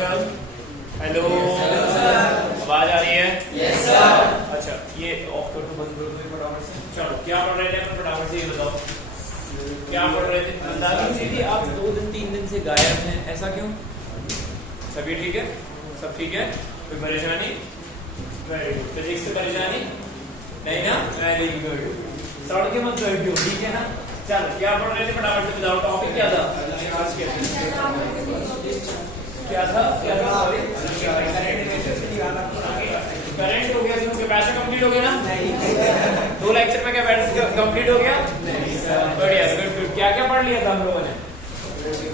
चल हेलो आवाज आ रही है? Yes sir. अच्छा ये ऑफ कर दो, बंद कर दो फटाफट से। चलो क्या पढ़ रहे थे अपन, फटाफट से ये बताओ क्या पढ़ रहे थे। अंदाज़ा कीजिए आप 2 दिन 3 दिन से गायब हैं, ऐसा क्यों? सभी ठीक है? सब ठीक है? कोई परेशानी? Very good. फिजिक्स से परेशानी नहीं ना? Very good. सड़ के मत बैठियो, ठीक है ना? चलो क्या पढ़ रहे थे फटाफट से बताओ। टॉपिक क्या था? क्या था सॉरी करंट हो गया, क्योंकि कैपेसिटर कंप्लीट हो गया ना? 2 लेक्चर में कैपेसिटर कंप्लीट हो गया। बढ़िया, गुड गुड। क्या क्या पढ़ लिया था हम लोगों ने?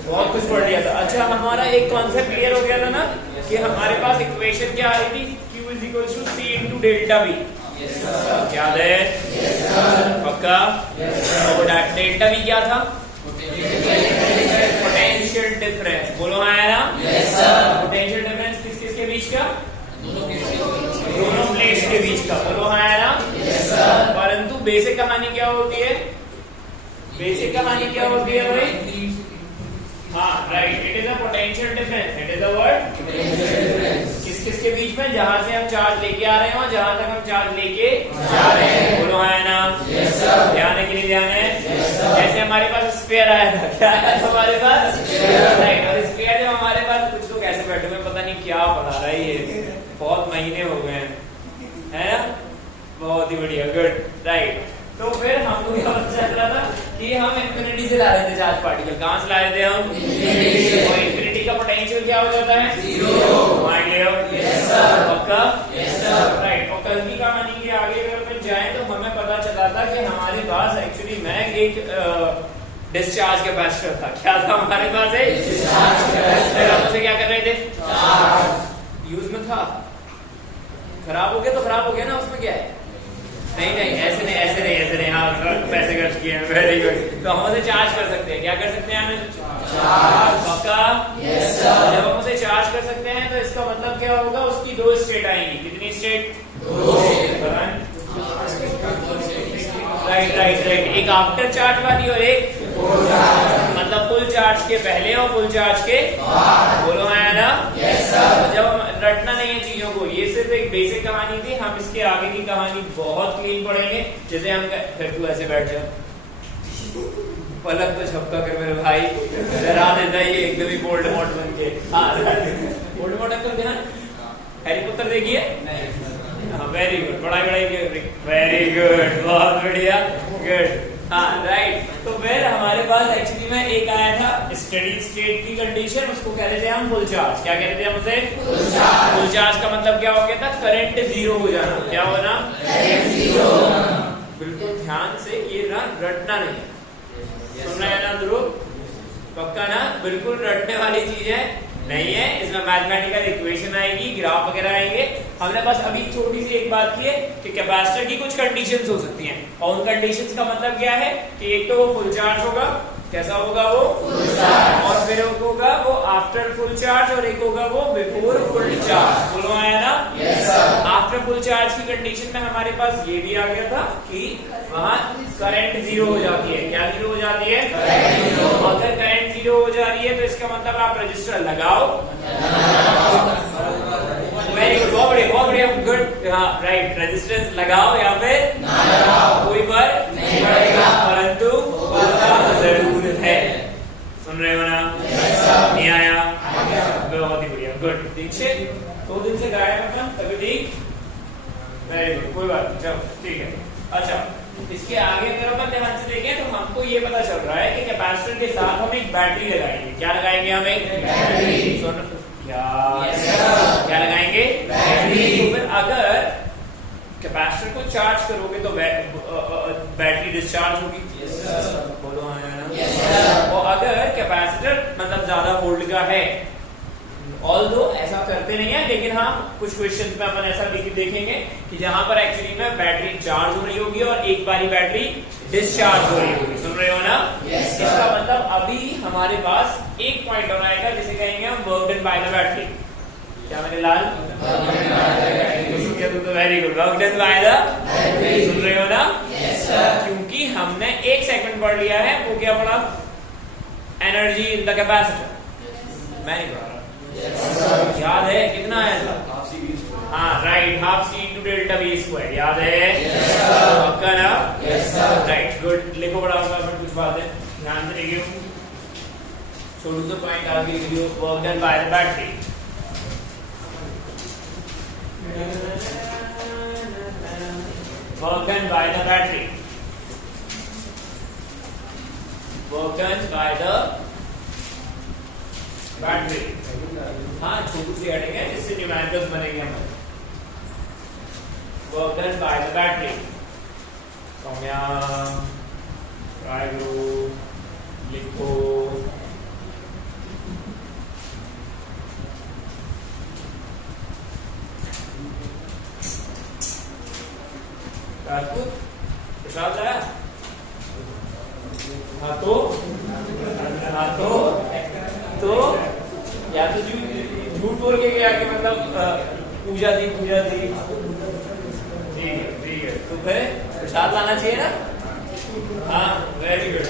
बहुत कुछ पढ़ लिया था। अच्छा हमारा एक कॉन्सेप्ट क्लियर हो गया था ना कि हमारे पास इक्वेशन क्या आ रही थी, Q = C × डेल्टा V। याद है? पक्का? तो डेल्टा V क्या था? Potential difference. बोलो हाँ है ना? पोटेंशियल डिफरेंस किस किस के बीच का? दोनों प्लेट्स के बीच का। बोलो हाँ है ना? परंतु बेसिक कहानी क्या होती है? बेसिक कहानी क्या होती है भाई? हाँ right, it is a potential difference. It is a what? किस किस के बीच में? जहां से हम चार्ज लेके आ रहे हो, जहां तक हम चार्ज लेके जा रहे हैं। बोलो हाँ है ना? ध्यान है कि नहीं ध्यान है? जैसे हमारे पास स्फीयर आया था, क्या आया था हमारे पास? राइट। और स्फीयर जब हमारे पास, कुछ लोग ऐसे बैठे हुए पता नहीं क्या पढ़ा रहा है ये, बहुत महीने हो गए हैं, है ना? बहुत ही बढ़िया, गुड राइट। तो फिर हमको क्या पता चल रहा था कि हम इंफिनिटी से ला रहे थे चार्ज पार्टिकल। कहां से ला रहे थे हम? और इंफिनिटी का पोटेंशियल क्या हो जाता है? 0। मान लिया? Yes sir. पक्का? Yes sir. राइट। और कल की कहानी के आगे अगर अपन जाएं तो हमें पता चला था कि हमारे पास एक्चुअली में एक डिस्चार्ज कैपेसिटर था। क्या था हमारे पास? एक डिस्चार्ज कैपेसिटर। हम उसे क्या कर रहे थे? चार्ज। यूज में था, खराब हो गया तो खराब हो गया ना, उसमें क्या है? नहीं ऐसे नहीं। हाँ पैसे खर्च किए हैं, वेरी गुड। तो हम उसे चार्ज कर सकते हैं। क्या कर सकते हैं हमें? चार्ज। पक्का? Yes sir. जब हम उसे चार्ज कर सकते हैं तो इसका मतलब क्या होगा? उसकी 2 स्टेट आएंगी। कितनी स्टेट? 2। राइट। एक आफ्टर चार्ज वाली और एक फुल चार्ज। मतलब फुल चार्ज के पहले और फुल चार्ज के बाद। बोलो है ना? Yes sir. जब हम रटना नहीं है चीजों को, ये सिर्फ एक बेसिक कहानी थी। हम इसके आगे की कहानी बहुत क्लीन पढ़ेंगे। जैसे हम फिर तू ऐसे बैठ जा, पलक तो झपका कर मेरे भाई, डरा देता है ये एकदम ही वोल्डेमॉर्ट बन के। हाँ वोल्डेमॉर्ट अंकल ध्यान, हैरी पॉटर देखिए? हाँ वेरी गुड। पढ़ाई वेरी गुड, बहुत बढ़िया, गुड। हाँ राइट। तो फिर हमारे पास एक्चुअली में एक आया था स्टेडी स्टेट की कंडीशन, उसको कह रहे थे हम फुल चार्ज। क्या कह रहे थे हम उसे? फुल चार्ज का मतलब क्या हो गया था? करंट 0 हो जाना। क्या होना? करंट 0। बिल्कुल ध्यान से, ये ना रटना नहीं है। सुन रहे हैं ना ध्रुव? पक्का ना? बिल्कुल रटने वाली चीज है नहीं है। इसमें मैथमेटिकल इक्वेशन आएगी, ग्राफ वगैरह आएंगे। हमने बस अभी छोटी सी एक बात की है कि कैपेसिटर की कुछ कंडीशंस हो सकती हैं, और उन कंडीशंस का मतलब क्या है कि एक तो वो फुल चार्ज होगा। कैसा होगा वो? Full charge. और फिर होगा वो आफ्टर फुल चार्ज, और एक होगा वो बिफोर फुल चार्ज। बोलो आया ना? Yes sir. After full charge की कंडीशन में हमारे पास ये भी आ गया था कि वहां करंट 0 हो जाती है। क्या 0 हो जाती है? अगर करंट 0 हो जा रही है तो इसका मतलब आप रजिस्टर लगाओ। वेरी गुड, बहुत बढ़िया, गुड। हाँ राइट, रेजिस्टेंस लगाओ या फिर ना लगाओ, कोई फर्क नहीं पड़ेगा, परंतु जरूर है। सुन रहे हो ना? नहीं आया? बहुत ही बढ़िया, गुड। दीक्षित 2 दिन से गायब है, तभी ठीक? वेरी गुड, कोई बात नहीं, चलो ठीक है। अच्छा इसके आगे अगर अपन ध्यान से देखें तो हमको ये पता चल रहा है कि कैपेसिटर के साथ हम एक बैटरी लगाएंगे। क्या लगाएंगे हम? एक बैटरी। क्या लगाएंगे? बैटरी। तो फिर अगर कैपेसिटर को चार्ज करोगे तो बैटरी डिस्चार्ज होगी। बोलो हाँ है ना? और अगर कैपेसिटर मतलब ज्यादा वोल्ट का है, ऑल्दो ऐसा करते नहीं है, लेकिन हाँ कुछ क्वेश्चंस में अपन ऐसा देखेंगे कि जहां पर एक्चुअली में बैटरी चार्ज हो रही होगी और एक बारी बैटरी डिस्चार्ज हो रही होगी। सुन रहे हो ना? इसका मतलब अभी हमारे पास एक पॉइंट और आएगा जिसे कहेंगे हम work done by the battery. क्या मेरे लाल? तो very good, work done by the battery. सुन रहे हो ना? क्योंकि हमने एक सेगमेंट पढ़ लिया है, वो क्या पढ़ा? Energy in the capacitor. मैं नहीं पढ़ा रहा, याद है कितना आया था? हाँ right, half C into delta V square, याद है? पक्का ना? Right good. लिखो बड़ा फटाफट कुछ बात है, ध्यान से लिखिए। छोटू सा पॉइंट आगे लिखियो। Work done by the battery. Work done by the battery. Work done by the battery. हाँ छोटू से हटेंगे जिससे न्यूमेरिकल्स बनेंगे हमारे। Work done by the battery. Saumya try करो, लिखो। राजपूत प्रसाद आया? हाँ तो या तो झूठ बोल के गया कि मतलब पूजा दी। ठीक है तो फिर प्रसाद लाना चाहिए ना? हाँ वेरी गुड,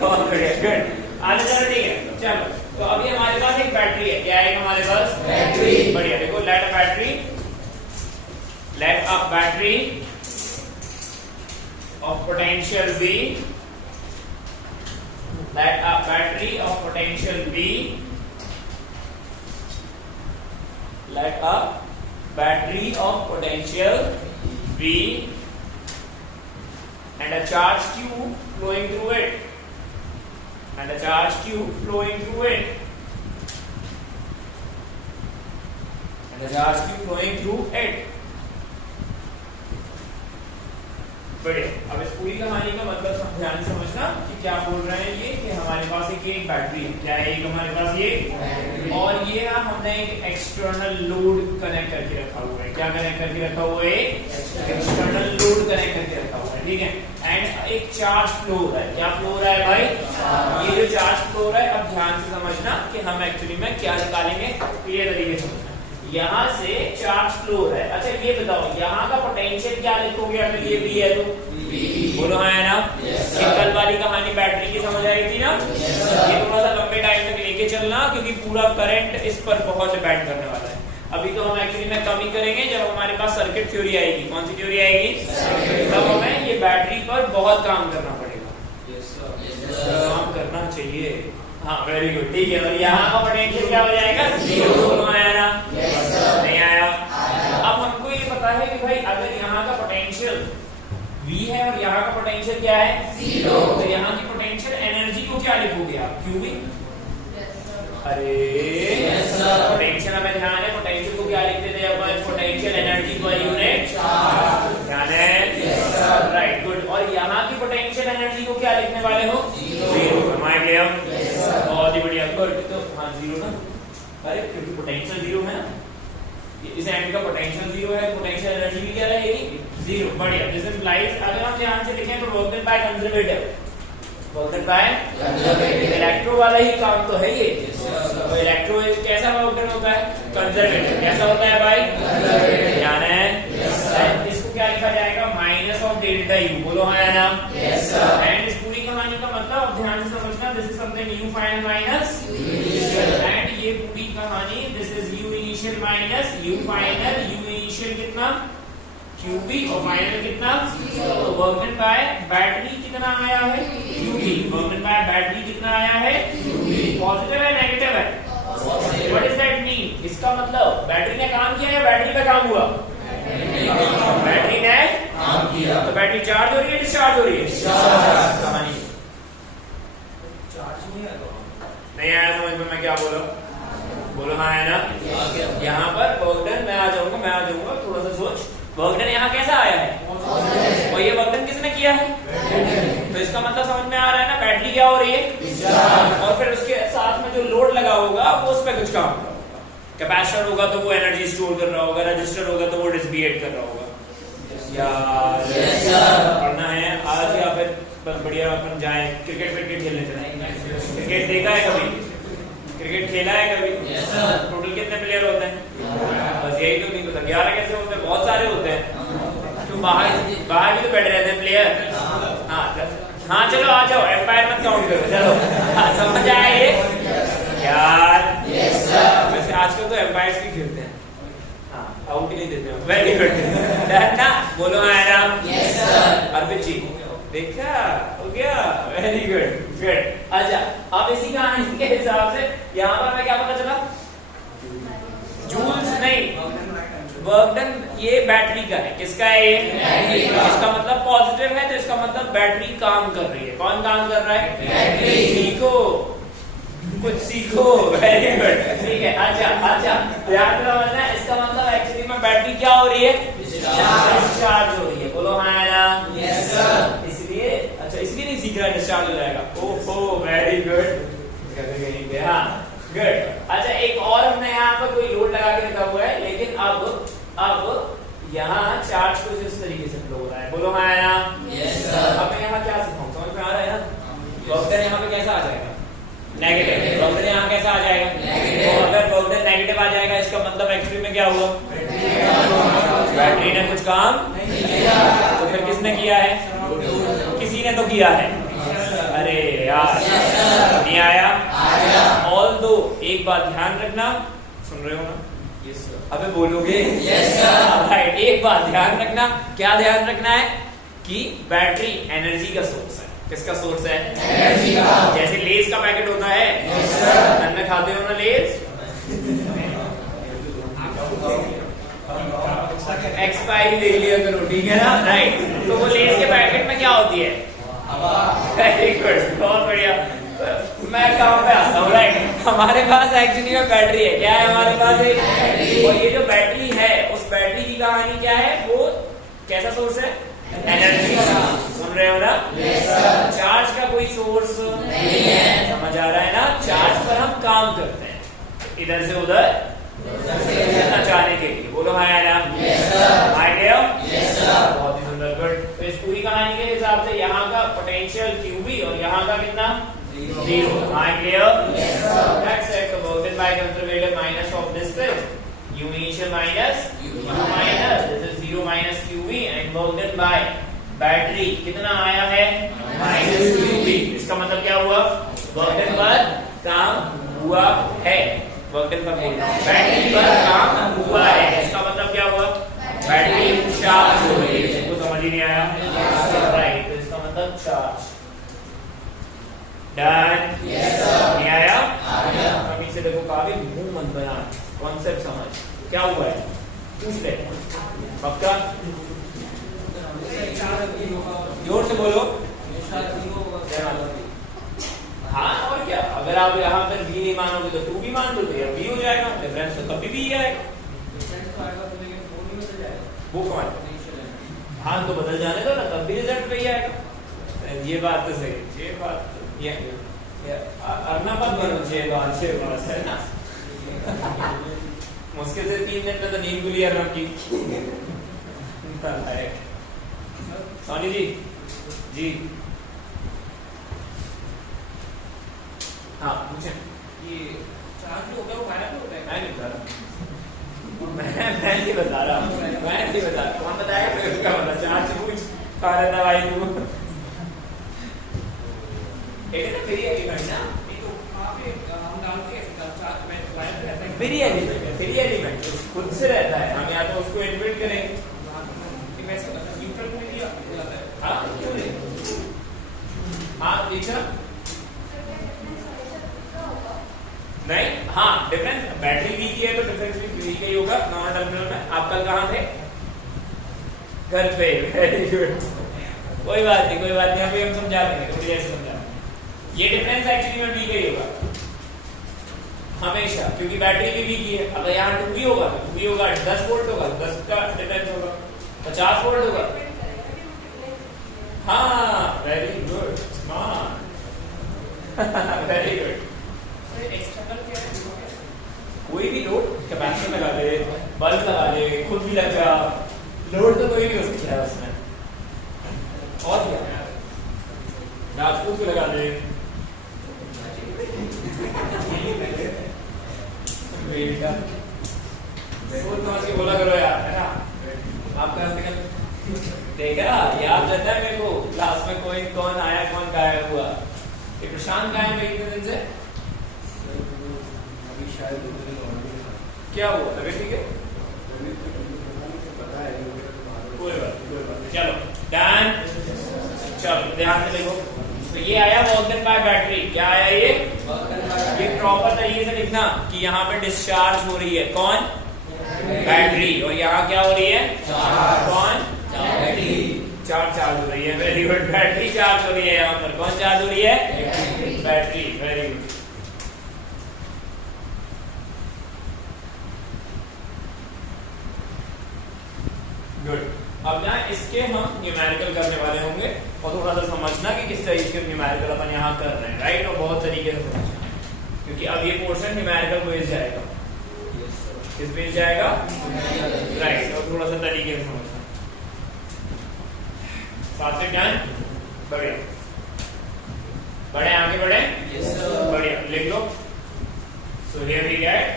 बहुत बढ़िया, गुड। आने जाना ठीक है। चलो तो अभी हमारे पास एक बैटरी है। क्या है हमारे पास? बैटरी। बढ़िया, देखो let a battery of potential V, let a battery of potential V, let a battery of potential V and a charge Q flowing through it, and a charge Q flowing through it, and a charge Q flowing through it. बढ़िया। अब इस पूरी कहानी का मतलब ध्यान से समझना कि क्या बोल रहे हैं ये, कि हमारे पास एक बैटरी है। क्या है हमारे पास ये? और ये ना हमने एक एक्सटर्नल लोड कनेक्ट करके रखा हुआ है। क्या कनेक्ट करके रखा हुआ है? एक्सटर्नल लोड कनेक्ट करके रखा हुआ है, ठीक है। एंड एक चार्ज फ्लो हो रहा है। क्या फ्लो हो रहा है भाई? ये जो चार्ज फ्लो हो रहा है, अब ध्यान से समझना कि हम एक्चुअली में क्या निकालेंगे, क्लियर तरीके से समझना। यहाँ से चार्ज फ्लो हो रहा है। अच्छा ये बताओ, यहाँ का पोटेंशियल क्या लिखोगे अगर ये V है तो? बोलो हाँ है ना? कल वाली कहानी बैटरी की समझ आई थी ना? ये थोड़ा सा लंबे टाइम तक लेके चलना, क्योंकि पूरा करंट इस पर बहुत डिपेंड करने वाला है। अभी तो हम एक्चुअली में कम ही करेंगे जब हमारे पास सर्किट थ्योरी आएगी। कौन सी थ्योरी आएगी? तब हमें ये बैटरी पर बहुत काम करना पड़ेगा। काम करना चाहिए। हाँ वेरी गुड, ठीक है। और यहाँ का पोटेंशियल क्या हो जाएगा? जीरो। आया ना? नहीं आया? अब हमको ये पता है कि भाई अगर यहाँ का पोटेंशियल V है और यहाँ का पोटेंशियल क्या है? जीरो। तो यहाँ की पोटेंशियल एनर्जी को क्या लिखोगे आप? QV। अरे पोटेंशियल हमें ध्यान है, पोटेंशियल को क्या लिखते थे अपन? पोटेंशियल एनर्जी पर यूनिट ध्यान है? Right good. और यहाँ की पोटेंशियल एनर्जी को क्या लिखने वाले हो? जीरो। बहुत ही बढ़िया, गुड। तो हाँ जीरो ना? अरे क्योंकि पोटेंशियल जीरो है ना, इस एंड का पोटेंशियल जीरो है, पोटेंशियल एनर्जी भी क्या रहेगी? जीरो। बढ़िया। दिस इंप्लाइज, अगर हम ध्यान से लिखें तो work done by conservative, work done by conservative. Electro वाला ही काम तो है ये। तो इलेक्ट्रो कैसा वर्क डन होता है? कंजर्वेटिव। कैसा होता है भाई? कंजर्वेटिव। ध्यान है? इसको क्या लिखा जाएगा? Minus of delta U. बोलो हाँ ना? एंड इस पूरी कहानी का मतलब ध्यान से समझना, this is something you final minus and ये पूरी कहानी this is you initial minus you final. You initial कितना? QB और फाइनल कितना? तो वर्क डन बाय बैटरी कितना आया है? QB। Work done bye battery कितना आया है? QB। पॉजिटिव है नेगेटिव है? What is that mean? इसका मतलब बैटरी ने काम किया या बैटरी पे काम हुआ? बैटरी ने काम किया। तो बैटरी चार्ज हो रही है, डिस्चार्ज हो रही है? कहानी नहीं आया समझ में? मैं क्या बोल रहा हूँ? बोलो हाँ है ना? यहाँ पर वर्क डन मैं आ जाऊंगा थोड़ा सा सोच। वर्क डन यहाँ कैसा आया है? और ये वर्क डन किसने किया है? तो इसका मतलब समझ में आ रहा है ना, बैटरी क्या हो रही है? और फिर उसके साथ में जो लोड लगा होगा वो उस पर कुछ काम कर रहा होगा। कैपेसिटर होगा तो वो एनर्जी स्टोर कर रहा होगा, रजिस्टर होगा तो वो डिसिपेट कर रहा होगा। पढ़ना है आज या फिर बढ़िया अपन जाए क्रिकेट खेलने चले? क्रिकेट देखा है कभी? क्रिकेट खेला है कभी? टोटल कितने प्लेयर होते हैं? बस यही तो नहीं पता। 11 कैसे होते हैं? बहुत सारे होते हैं। तो बाहर भी तो बैठे रहते हैं प्लेयर। हाँ चलो आ जाओ, एम्पायर मत काउंट करो। चलो समझ आए यार? वैसे आज एम्पायर्स भी खेलते हैं। हाँ, आउट ही नहीं देते हैं। Very good. डन ना? बोलो madam. Yes sir. Arpit ji देखा, हो गया। Very good good. अच्छा, अब इसी कहानी के हिसाब से यहाँ पर हमें क्या पता चला? जूल्स नहीं, वर्क डन ये बैटरी का है। किसका है ये? बैटरी का। इसका मतलब पॉजिटिव है, तो इसका मतलब बैटरी काम कर रही है। कौन काम कर रहा है? बैटरी। सीखो, कुछ सीखो। वेरी गुड, ठीक है। अच्छा अच्छा, ध्यान रखना, इसका मतलब एक्चुअली में बैटरी क्या हो रही है? डिस्चार्ज हो रही है। बोलो हाँ ना? Yes sir. इसलिए अच्छा, इसलिए नहीं सीख रहा, डिस्चार्ज हो जाएगा। ओहो, वेरी गुड। हाँ गुड। अच्छा, एक और हमने यहाँ पर कोई लोड लगा के रखा हुआ है, लेकिन अब यहाँ चार्ज कुछ इस तरीके से फ्लो हो रहा है। बोलो हाँ ना? Yes sir. अब मैं यहाँ क्या सिखाऊं, समझ में आ रहा है ना? वर्क डन यहाँ पे कैसा आ जाएगा? नेगेटिव। वर्क डन यहाँ कैसा आ जाएगा? नेगेटिव। तो अगर वर्क डन नेगेटिव आ जाएगा, इसका मतलब एक्चुअली में क्या हुआ? बैटरी ने कुछ काम नहीं किया। तो फिर किसने किया है? किसी ने तो किया है। अरे यार, नहीं आया? ऑल्दो एक बात ध्यान रखना, सुन रहे हो ना? Yes sir. अबे बोलोगे? Yes sir. राइट, एक बात ध्यान रखना। क्या ध्यान रखना है? कि बैटरी एनर्जी का सोर्स है। किसका सोर्स है? एनर्जी का। जैसे लेज का पैकेट होता है। Yes sir. घर में खाते हो ना लेज? एक्सपायरी देख लिया करो, ठीक है ना? राइट, तो वो लेज के पैकेट में क्या होती है? वेरी गुड, बहुत बढ़िया। मैं काम पे आता हूँ। राइट, हमारे पास एक्चुअली में बैटरी है। क्या है हमारे पास? एक बैटरी। और ये जो बैटरी है, उस बैटरी की कहानी क्या है? वो कैसा सोर्स है? एनर्जी। सुन रहे हो ना? Yes sir. चार्ज का कोई सोर्स नहीं है। समझ आ रहा है ना? चार्ज पर हम काम करते हैं, इधर से उधर जाने के लिए। बोलो हाँ ना? Yes sir. आ गया? Yes sir. बहुत ही सुंदर, गुड। तो इस पूरी कहानी के हिसाब से यहाँ का पोटेंशियल QB और यहाँ का कितना? 0। हाँ clear? Yes sir. That's it. तो work done by conservative minus of distance, U initial minus U minus, this is 0 minus QB and work done by battery कितना आया है? Minus QB। इसका मतलब क्या हुआ? वर्क डन पर काम हुआ है। वर्क डन पर बैटरी पर काम हुआ है, इसका मतलब क्या हुआ? बैटरी चार्ज हो रही है। इसको समझ ही नहीं आया? राइट, तो इसका मतलब चार्ज। डन? Yes sir. नहीं आया? आ गया। अभी से देखो, काफी मुंह मत बना, कॉन्सेप्ट समझ। क्या हुआ है? पूछ ले। पक्का? जोर से बोलो। हाँ, और क्या? अगर आप यहाँ पर भी नहीं मानोगे तो 2 भी मान दो, तो भी हो जाएगा। डिफरेंस तो कभी भी आएगा। वो कौन? हाँ, तो बदल जाने दो ना, तब भी रिजल्ट वही आएगा। ये बात तो सही। ये बात ये अरना बात बनो। ये बात है ना? मुश्किल से 3 मिनट में तो नींद खुली अरना की। सोनी जी जी हाँ पूछे। ये चार्ज जो होता है वो गायब होता है? मैं नहीं बता रहा, मैं नहीं बता रहा, मैं नहीं बता रहा। कौन बताया? क्या बता? चार्ज पूछ खा रहा भाई तू। एक ना फ्री एलिमेंट ना, नहीं तो वहाँ पे हम डालते हैं चार्ज में गायब रहता है। फ्री एलिमेंट खुद से रहता है, हम या तो उसको इन्वेंट करेंगे। न्यूट्रल में दिया जाता है। हाँ क्यों नहीं? हाँ दीक्षा नहीं, हाँ डिफरेंस बैटरी वीक है तो डिफरेंस भी वीक ही होगा। नॉन टर्मिनल में आप कल कहाँ थे? घर पे। वेरी गुड, कोई बात नहीं, अभी हम समझा देंगे, थोड़ी देर से समझा देंगे। ये डिफरेंस एक्चुअली में वीक ही होगा हमेशा, क्योंकि बैटरी भी वीक ही है। अगर यहाँ 2 भी होगा तो 2 भी होगा, 10 वोल्ट होगा 10 का डिफरेंस होगा, 50 वोल्ट होगा। हाँ very good, smart, very good. External क्या है? कोई भी लोड, कैपेसिटर लगा दे, बल्ब लगा दे, खुद भी लग जा, लोड तो कोई भी हो सकता है उसमें। और क्या? राजपूत को लगा दे, सोच समझ के बोला करो यार, है ना? आपका देखा याद रहता है मेरे को, क्लास में कोई कौन आया कौन गायब हुआ। ये प्रशांत गायब है कितने दिन से? क्या हुआ? तबीयत ठीक है? कोई बात नहीं, चलो डन। चलो ध्यान से देखो, तो ये आया वर्क डन बाय बैटरी। क्या आया ये प्रॉपर तरीके से लिखना कि यहाँ पे डिस्चार्ज हो रही है कौन? बैटरी। और यहाँ क्या हो रही है? कौन? चार्ज हो रही है। वेरी गुड, बैटरी चार्ज हो रही है। यहाँ पर कौन चार्ज हो रही है? बैटरी। Very good. गुड। अब ना इसके हम न्यूमेरिकल करने वाले होंगे और थोड़ा सा समझना कि किस तरीके के न्यूमेरिकल अपन यहाँ कर रहे हैं, राइट? और बहुत तरीके से समझना, क्योंकि अब ये पोर्शन न्यूमेरिकल बेस जाएगा। किस बेस जाएगा? राइट। और थोड़ा सा तरीके से समझना। साथ में ज्ञान बढ़िया, बढ़े आगे बढ़े। बढ़िया, लिख लो। So here we get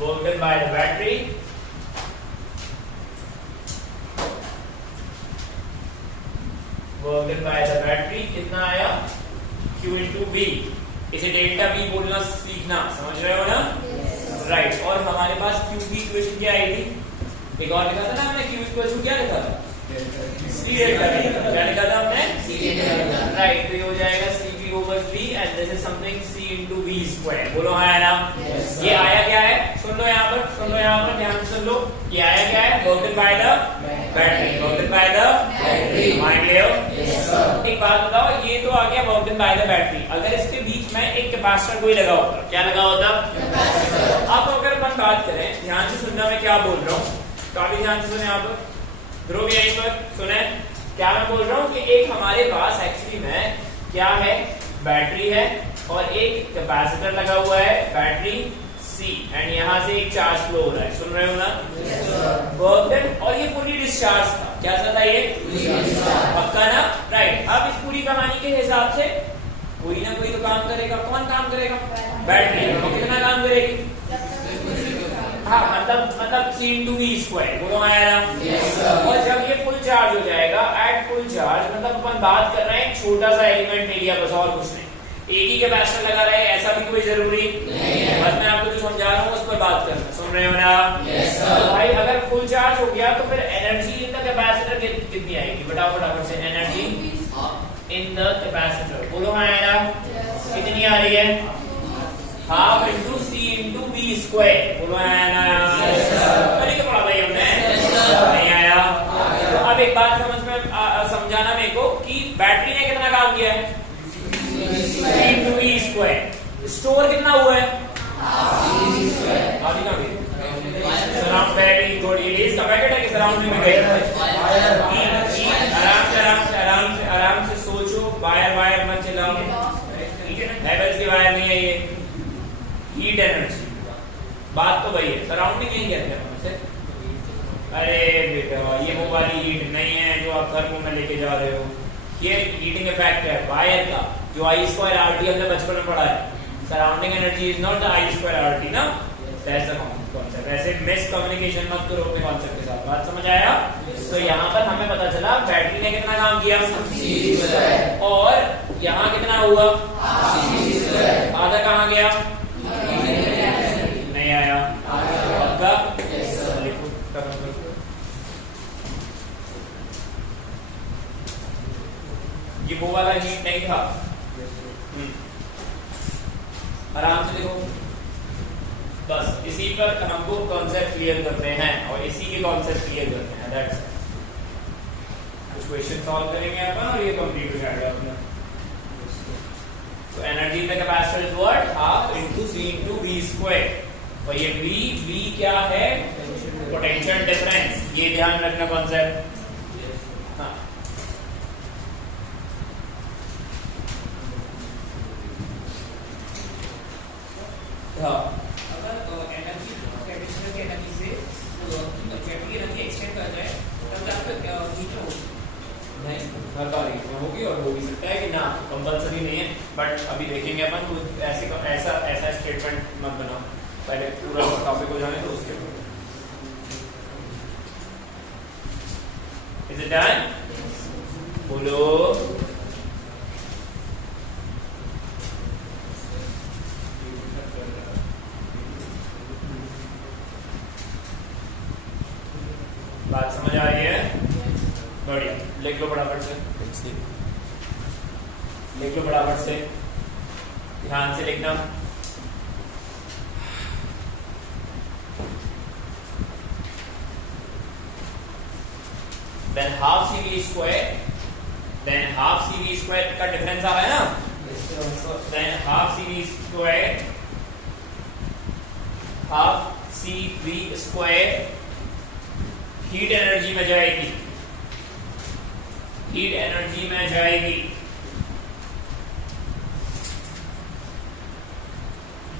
work done by the battery कितना आया? Q into V। इसे डेल्टा V बोलना सीखना, समझ रहे हो ना? राइट। और हमारे पास Q की इक्वेशन क्या आई थी? एक और लिखा था ना हमने, Q इक्वल टू क्या लिखा था? C delta V। क्या लिखा था हमने? C delta. राइट। तो ये हो जाएगा CV over V and this is something C into V square। बोलो हाँ या ना? ये आया क्या है? सुन लो यहाँ पर, ध्यान से सुन लो। ये आया क्या है? Work done by the battery. Mind ले। एक बात बताओ, ये तो आ गया work done by the battery. अगर इसके बीच में एक कैपेसिटर कोई लगा होता, क्या लगा होता? अब अगर अपन बात करें, ध्यान से सुनना मैं क्या बोल रहा हूँ, काफी ध्यान से सुने। यहाँ पर ध्रुव यहीं पर सुने क्या मैं बोल रहा हूँ कि एक हमारे पास एक्चुअली में क्या है? बैटरी है और एक कैपेसिटर लगा हुआ है, बैटरी C, एंड यहाँ से एक चार्ज फ्लो हो रहा है। सुन रहे हो ना? Work done. और ये फुली डिस्चार्ज था। क्या था ये? पक्का ना? राइट। अब इस पूरी कहानी के हिसाब से कोई ना कोई तो काम करेगा। कौन काम करेगा? बैटरी। तो कितना काम करेगी? हाँ, मतलब C into V square। बोलो आया ना? और जब ये फुल चार्ज हो जाएगा, एट फुल चार्ज, मतलब अपन बात कर रहे हैं छोटा सा एलिमेंट एरिया, बस और कुछ नहीं। एक ही कैपेसिटर लगा रहे हैं ऐसा भी कोई जरूरी नहीं है। बस मैं आपको जो समझा रहा हूँ उस पर बात करना। सुन रहे हो ना? तो भाई अगर फुल चार्ज हो गया तो फिर एनर्जी इन द कैपेसिटर कितनी आएगी? फटाफट से एनर्जी इन द कैपेसिटर। बोलो हाँ या ना? कितनी आ रही है? Half into C into V square. बोलो हाँ या ना? कल ही पढ़ा भाई हमने, नहीं आया? तो अब एक बात समझाना मेरे को कि बैटरी ने कितना काम किया है? C into V square. Store कितना हुआ है? आधी कहाँ गई? Surround very good. ये इसका पैकेट है कि सराउंडिंग में गई? आराम से सोचो। वायर मत चलाओ। हैवेल्स की वायर नहीं है ये। हीट एनर्जी, बात तो वही है। सराउंडिंग यही कहते हैं हमसे। अरे बेटा, ये वो वाली हीट नहीं है जो आप घर में लेके जा रहे हो। ये हीटिंग इफेक्ट है वायर का, जो I square RT हमने बचपन में पढ़ा है। Surrounding energy is not the I square RT ना। That's the concept. ऐसे मिस कम्युनिकेशन मत करो अपने कॉन्सेप्ट के साथ। बात समझ आया? तो यहाँ पर हमें पता चला बैटरी ने कितना काम किया? और यहाँ कितना हुआ? आधा कहाँ गया? नहीं आया? पक्का? ये वो वाला हीट नहीं था। आराम से देखो, बस इसी पर हमको कॉन्सेप्ट क्लियर करते हैं और इसी के कॉन्सेप्ट क्लियर करते हैं। दैट्स कुछ क्वेश्चन सॉल्व करेंगे अपन और ये कंप्लीट हो जाएगा अपना। तो energy in the capacitor is what? Half into C into V square. और ये V क्या है? Potential difference. ये ध्यान रखना कॉन्सेप्ट। हाँ, अगर एनर्जी कैपेसिटर की एनर्जी से बैटरी एनर्जी एक्सटेंड कर जाए तब जाकर हीट नहीं हर बार हीट होगी और हो भी सकता है कि ना, कंपल्सरी नहीं है। बट अभी देखेंगे अपन, तो ऐसा स्टेटमेंट मत बनाओ, पहले पूरा टॉपिक हो जाने तो उसके बाद। Is it done? बोलो समझ आ रही है? बढ़िया, लिख लो फटाफट से, लिख लो फटाफट से, ध्यान से लिखना। Then half CV square, then half CV square का डिफरेंस आ रहा है ना? Then half CV square, half CV square heat energy में जाएगी, हीट एनर्जी में जाएगी,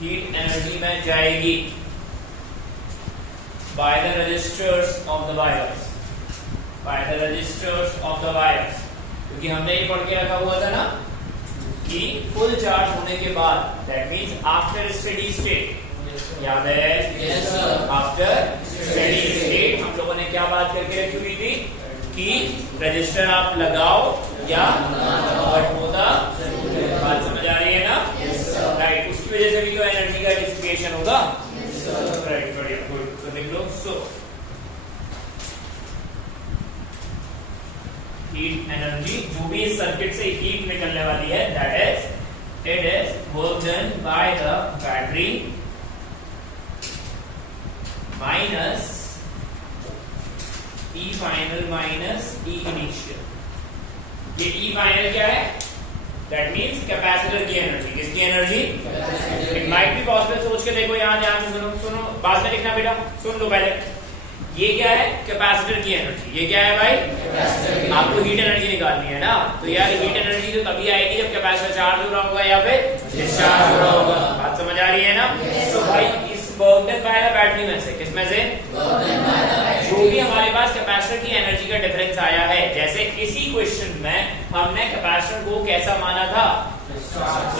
हीट एनर्जी में जाएगी by the resistors of the wires, by the resistors of the wires, क्योंकि हमने ये पढ़ के रखा हुआ था ना कि फुल चार्ज होने के बाद, that means after steady state, याद है? yes, आफ्टर स्टेडी स्टेट हम लोगों ने क्या बात करके रखी हुई थी कि रजिस्टर आप लगाओ या बट होता, बात समझ आ रही है ना? राइट, उसकी वजह से भी तो एनर्जी का डिसिपेशन होगा। राइट, बढ़िया, गुड, तो लिख लो। सो हीट एनर्जी, जो भी इस सर्किट से हीट निकलने वाली है, that is it is work done by the battery minus E final minus E initial. ये E फाइनल क्या है? दैट मींस कैपेसिटर की एनर्जी। किसकी energy? It might be possible, सोच के देखो, यहां ध्यान से सुनो, सुनो बाद में लिखना बेटा, सुन लो पहले। ये क्या है? कैपेसिटर की एनर्जी। ये क्या है भाई? आपको हीट एनर्जी निकालनी है ना, तो यार हीट एनर्जी तो तभी आएगी जब कैपेसिटर चार्ज हो रहा होगा या फिर डिस्चार्ज हो रहा होगा। बात समझ आ रही है ना? तो भाई work done by the battery में से, किसमें से? जो भी हमारे पास कैपेसिटर की एनर्जी का डिफरेंस आया है, जैसे इसी क्वेश्चन में हमने कैपेसिटर को कैसा माना था?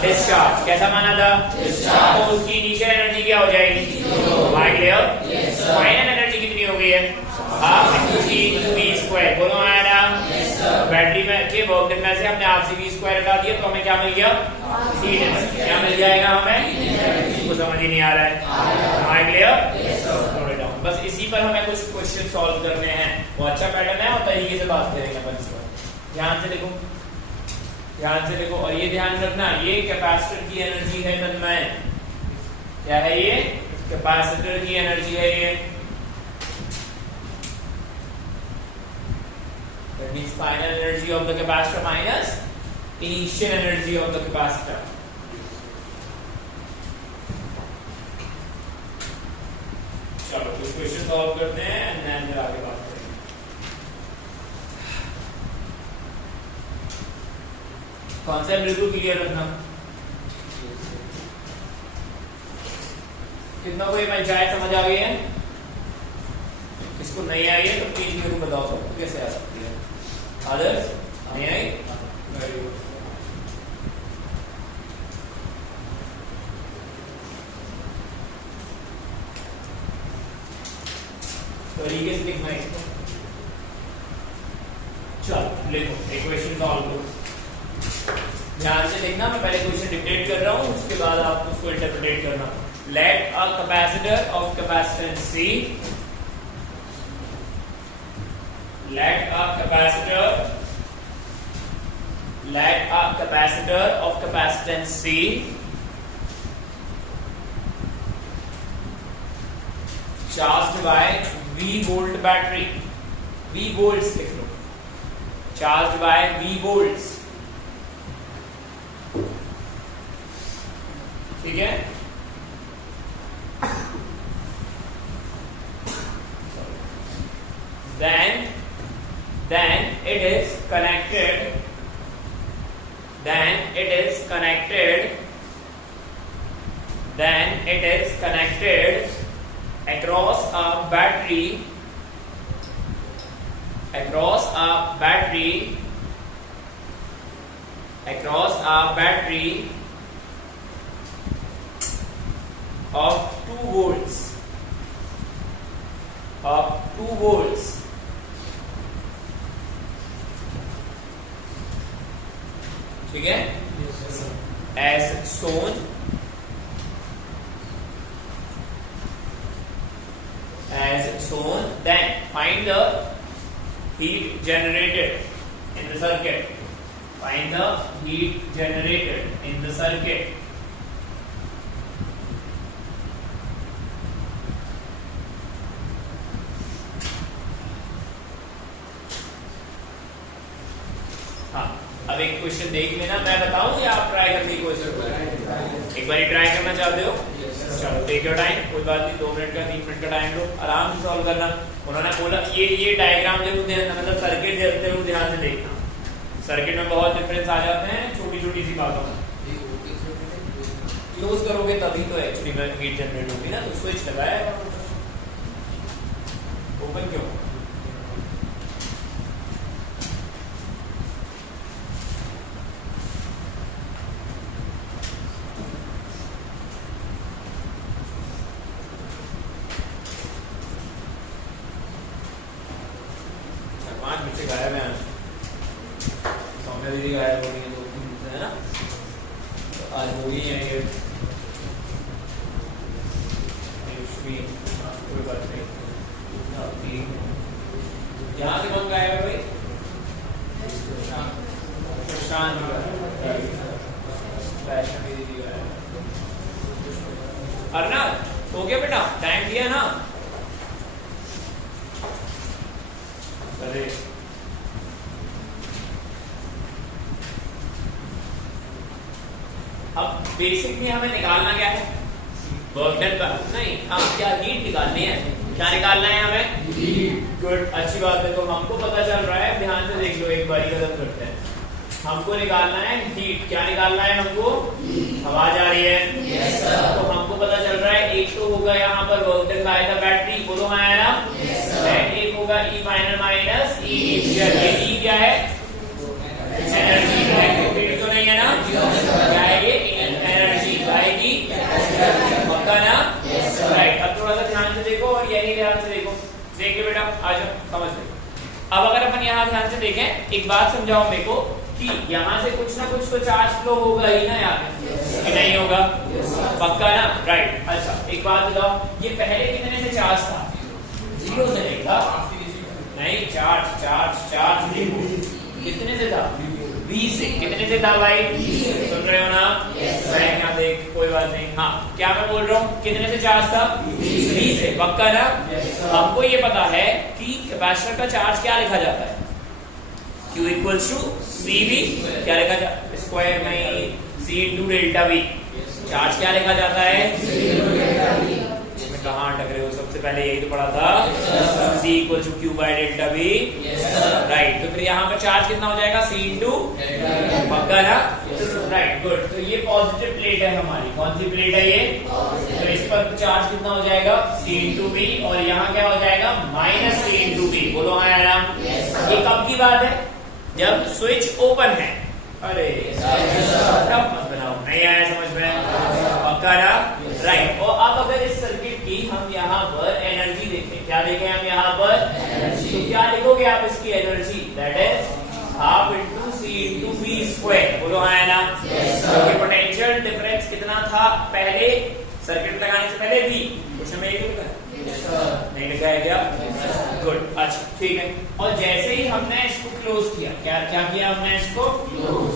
डिस्चार्ज। कैसा माना था? डिस्चार्ज। तो उसकी इनिशियल एनर्जी क्या हो जाएगी? My clear? फाइनल एनर्जी कितनी हो गई है? Half into C into V square. बोलो आया ना? बैटरी में के वर्क डन में से हमने हाफ सी वी स्क्वायर हटा दिया, तो हमें क्या मिल गया? Heat energy. क्या मिल जाएगा हमें? इसको समझ ही नहीं आ रहा है। My clear? बस इसी पर हमें कुछ क्वेश्चन सॉल्व करने हैं। वो अच्छा पैटर्न है और तरीके से बात करेंगे अपन इस पर। ध्यान से देखो, ध्यान से देखो, और ये ध्यान रखना, ये कैपेसिटर की एनर्जी है तन्मय। क्या है ये? कैपेसिटर की एनर्जी है ये। That means final energy of the capacitor minus initial energy of the capacitor. चलो कुछ क्वेश्चन सॉल्व करते हैं एंड देन फिर आगे बात करेंगे। कॉन्सेप्ट बिल्कुल क्लियर रखना। कितना कोई पंचायत समझ आ गई है? किसको नहीं आई है तो प्लीज मेरे को बताओ तो कैसे आ सकती है। अदर्स नहीं आई? Very good. तरीके से लिखना है। चलो लिखो, एक क्वेश्चन सॉल्व करो। ध्यान से लिखना, मैं पहले क्वेश्चन डिक्टेट कर रहा हूं, उसके बाद आप उसको इंटरप्रेट करना। Let a capacitor of capacitance C, let a capacitor of capacitance C charged by V volt battery, V volts लिख लो, charged by V volts, ठीक है? then it is connected across a battery of 2 volts ठीक है? as shown then find the heat generated in the circuit. Find the heat generated in the circuit. हाँ, अब एक question देख लेना, मैं बताऊं या आप ट्राई करने की कोशिश करो? एक बार ट्राई करना चाहते हो? चलो टेक योर टाइम, कोई बात नहीं, 2 मिनट का 3 मिनट का टाइम लो, आराम से सॉल्व करना। उन्होंने बोला ये डायग्राम जब मतलब सर्किट देखते हो ध्यान से देखना, सर्किट में बहुत डिफरेंस आ जाते हैं छोटी छोटी सी बातों में। क्लोज करोगे तभी तो एक्चुअली में हीट जनरेट होगी ना, तो स्विच लगाया है, ओपन क्यों? गायब है, सौम्या दीदी गायब हो रही है 2-3 दिन से, है ना? तो आज हो गई है ये कोई बात नहीं। यहाँ से कौन गायब है भाई? प्रशांत दीदी गायब। अर्नब हो गया बेटा, टाइम दिया ना? अरे अब बेसिक में हमें निकालना क्या है? वर्क डन का नहीं, हम क्या हीट निकालनी है। क्या निकालना है हमें? गुड, अच्छी बात है। तो हमको पता चल रहा है, ध्यान से देख लो, एक बारी खत्म करते हैं। हमको निकालना है हीट। क्या निकालना है हमको? आवाज आ रही है? yes, तो हमको पता चल रहा है एक तो होगा यहाँ पर वर्क डन का आएगा बैटरी, बोलो हाँ है ना? yes, एक होगा E final minus E initial. ये E क्या है? एनर्जी है, फील्ड तो नहीं है ना? क्या है ये? एनर्जी आएगी, पक्का ना? राइट। अब थोड़ा सा ध्यान से देखो और यही ध्यान से देखो, देखिए बेटा आ जाओ, समझ लो। अब अगर अपन यहाँ ध्यान से देखें, एक बात समझाओ मेरे को कि यहाँ से कुछ ना कुछ तो चार्ज फ्लो होगा ही ना यार, कि नहीं होगा? पक्का ना? राइट। अच्छा एक बात बताओ, ये पहले कितने से चार्ज था? 0 से नहीं था, नहीं, चार्ज चार्ज चार्ज कितने से था? V से। कितने से था भाई? सुन रहे हो ना? मैं यहाँ देख, कोई बात नहीं। हाँ, क्या मैं बोल रहा हूँ, कितने से चार्ज था? V से। पक्का ना? हमको ये पता है कि कैपेसिटर का चार्ज क्या लिखा जाता है? Q इक्वल्स टू CV, क्या लिखा जाता है? स्क्वायर नहीं, C into delta V। Charge क्या लिखा जाता है? कहाँ अटक रहे हो? सबसे पहले यही तो पढ़ा था, C equal to Q by delta V। Right, तो फिर यहाँ पर चार्ज कितना हो जाएगा? C इंटू, पक्का ना? Right, good. तो ये पॉजिटिव प्लेट है हमारी, कौन सी प्लेट है ये? तो इस पर चार्ज कितना हो जाएगा? C इंटू V, और यहाँ क्या हो जाएगा? Minus C into V। बोलो हाँ या ना? ये कब की बात है? जब स्विच ओपन है। अरे टफ मत बनाओ, नहीं आया समझ में? पक्का ना? राइट। और अब अगर इस सर्किट की हम यहाँ पर एनर्जी देखें, क्या देखें हम यहाँ पर? तो क्या लिखोगे आप इसकी energy? That is half into C into V square. बोलो हाँ है ना? क्योंकि पोटेंशियल डिफरेंस कितना था पहले सर्किट लगाने से पहले? V। कुछ हमें ये लिखा है? नहीं लिखा है क्या? गुड, अच्छा ठीक है। और जैसे ही हमने इसको क्लोज किया, क्या क्या किया हमने इसको?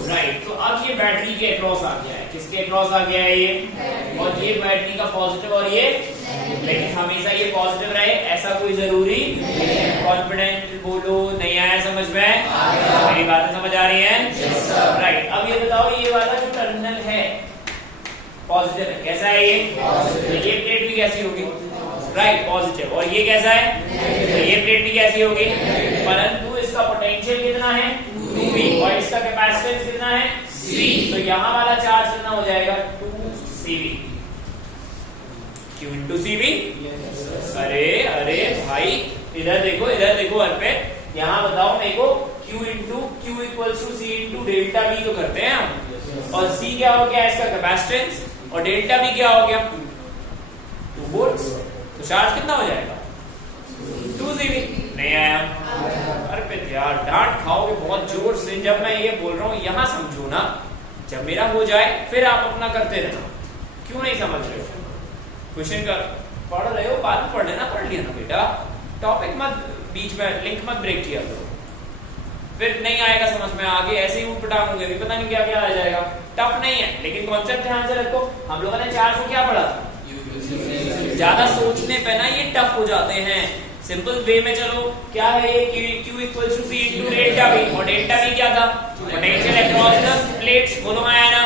राइट। तो अब ये बैटरी के अक्रॉस आ गया है। किसके अक्रॉस आ गया है ये? और ये बैटरी का पॉजिटिव और ये, लेकिन हमेशा ये पॉजिटिव रहे ऐसा कोई जरूरी नहीं है। कॉन्फिडेंट बोलो, नहीं आया समझ में? मेरी बातें समझ आ रही है? राइट। अब ये बताओ, ये वाला जो टर्मिनल है पॉजिटिव है, कैसा है ये? ये प्लेट भी कैसी होगी? Right, positive. और ये कैसा है? तो ये प्लेट भी कैसी होगी? परंतु इसका पोटेंशियल कितना है? 2V, और इसका कैपेसिटेंस कितना है? C। तो यहाँ वाला चार्ज कितना हो जाएगा? 2CV। Q into CV। अरे अरे भाई, इधर देखो, इधर देखो अर्पित, यहाँ बताओ मेरे को, Q into Q equals to C into delta V तो करते हैं हम, और C क्या हो गया? इसका कैपेसिटेंस, और डेल्टा V क्या हो गया? 2 वोल्ट्स। तो चार्ज कितना हो जाएगा? 2CV। नहीं आया? अरे यार डांट खाओगे बहुत जोर से जब मैं ये बोल रहा हूँ, यहाँ समझो ना, जब मेरा हो जाए फिर आप अपना करते रहना। क्यों नहीं समझ रहे हो? क्वेश्चन का पढ़ रहे हो, बाद में पढ़ लेना, पढ़ लिया ना बेटा, टॉपिक मत बीच में लिंक मत ब्रेक किया करो। फिर नहीं आएगा समझ में, आगे ऐसे ही उठपटांग होंगे, भी पता नहीं क्या क्या आ जाएगा। टफ नहीं है, लेकिन कॉन्सेप्ट ध्यान से रखो। हम लोगों ने चार्ज को क्या पढ़ा था, ज्यादा सोचने पे ना ये टफ हो जाते हैं। सिंपल वे में चलो, क्या है ये Q equals to C into delta V, और डेल्टा V क्या था, पोटेंशियल अक्रॉस द प्लेट्स। बोलो आया ना।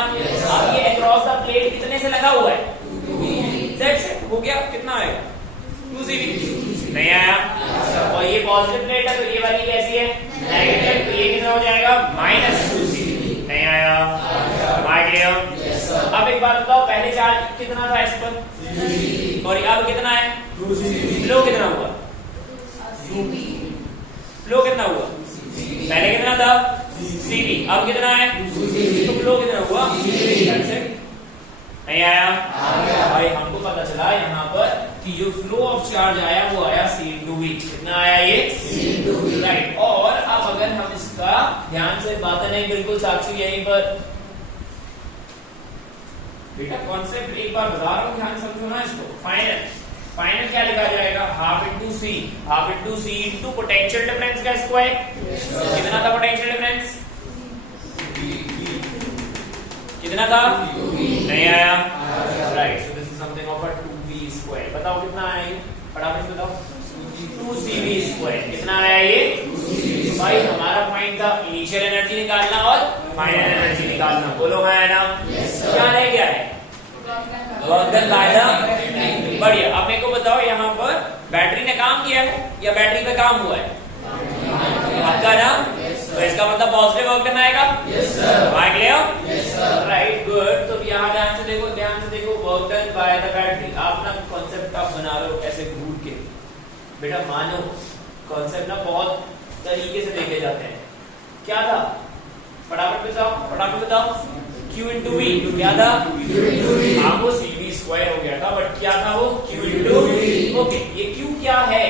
अब ये अक्रॉस द प्लेट कितने से लगा हुआ है, Z से। हो गया, कितना आएगा 2CV। नहीं आया। और ये पॉजिटिव प्लेट है तो ये वाली कैसी है, नेगेटिव, तो ये कितना हो जाएगा -2CV। नहीं आया। आ गया। अब एक बात बताओ, पहले चार्ज कितना था इस पर, और अब कितना है, फ्लो कितना हुआ, फ्लो कितना हुआ, पहले कितना था CV, अब कितना है, तो फ्लो कितना हुआ, नहीं आया। भाई हमको पता चला यहाँ पर कि जो फ्लो ऑफ चार्ज आया वो आया C/V। कितना आया ये, C/V, राइट। और अब अगर हम इसका ध्यान से, बातें नहीं बिल्कुल साक्षी यहीं पर, बेटा कॉन्सेप्ट एक बार बता रहा हूँ, ध्यान समझो ना इसको। फाइनल क्या लिखा जाएगा, half into C into potential difference का स्क्वायर। कितना था पोटेंशियल डिफरेंस, कितना था, नहीं आया, right. So this is something of a 2V square. बताओ कितना आया ये, फटाफट बताओ, 2CV स्क्वायर। कितना आया ये, भाई हमारा पॉइंट था इनिशियल एनर्जी निकालना और फाइनल एनर्जी निकालना। बोलो है ना, क्या रह गया है, वर्क डन बाय द। बढ़िया। अब मेरे को बताओ यहाँ पर बैटरी ने काम किया है या बैटरी पे काम हुआ है, पक्का ना, तो इसका मतलब पॉजिटिव वर्क डन आएगा। Right, good. तो यहाँ ध्यान से देखो, work done by the battery. आप ना कॉन्सेप्ट आप बना रहे हो ऐसे घूर के, बेटा मानो कॉन्सेप्ट ना बहुत तरीके से देखे जाते हैं। क्या था, फटाफट बताओ, Q इंटू V, तो क्या था, हाँ वो CV स्क्वायर हो गया था, बट क्या था वो, Q इंटू V। ओके, ये Q क्या है,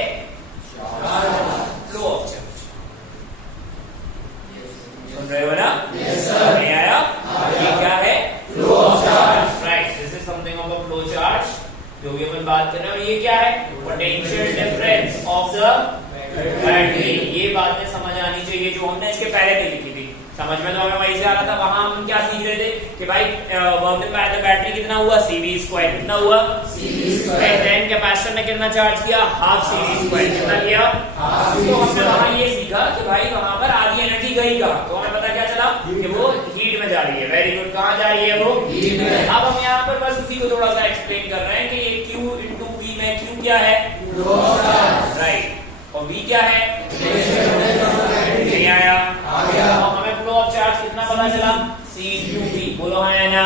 फ्लो ऑफ चार्ज। सुन रहे हो ना, नहीं आया, ये क्या है, flow of charge, right. This is something of a flow charge, जो भी अपन बात कर रहे हैं। और ये क्या है, potential difference of the battery. ये बातें समझ आनी चाहिए जो हमने इसके पहले भी लिखी थी। समझ में तो हमें वहीं से आ रहा था, वहां हम क्या सीख रहे थे कि भाई work done by the battery कितना हुआ, CV स्क्वायर। कितना हुआ, CV स्क्वायर। देन कैपेसिटर ने कितना चार्ज किया, हाफ CV स्क्वायर। कितना किया, हाफ। तो हमने वहां ये सीखा कि भाई वहां पर आधी एनर्जी गई कहां, तो हमें पता क्या चला कि वो हीट में जा रही है। Very good. कहां जा रही है वो, हीट में। अब हम यहाँ पर बस उसी को थोड़ा सा एक्सप्लेन कर रहे हैं कि ये Q इंटू V में Q क्या है, राइट, और V क्या है, नहीं आया। और हमें फ्लो ऑफ चार्ज कितना पता चला, C इंटू V। बोलो है ना,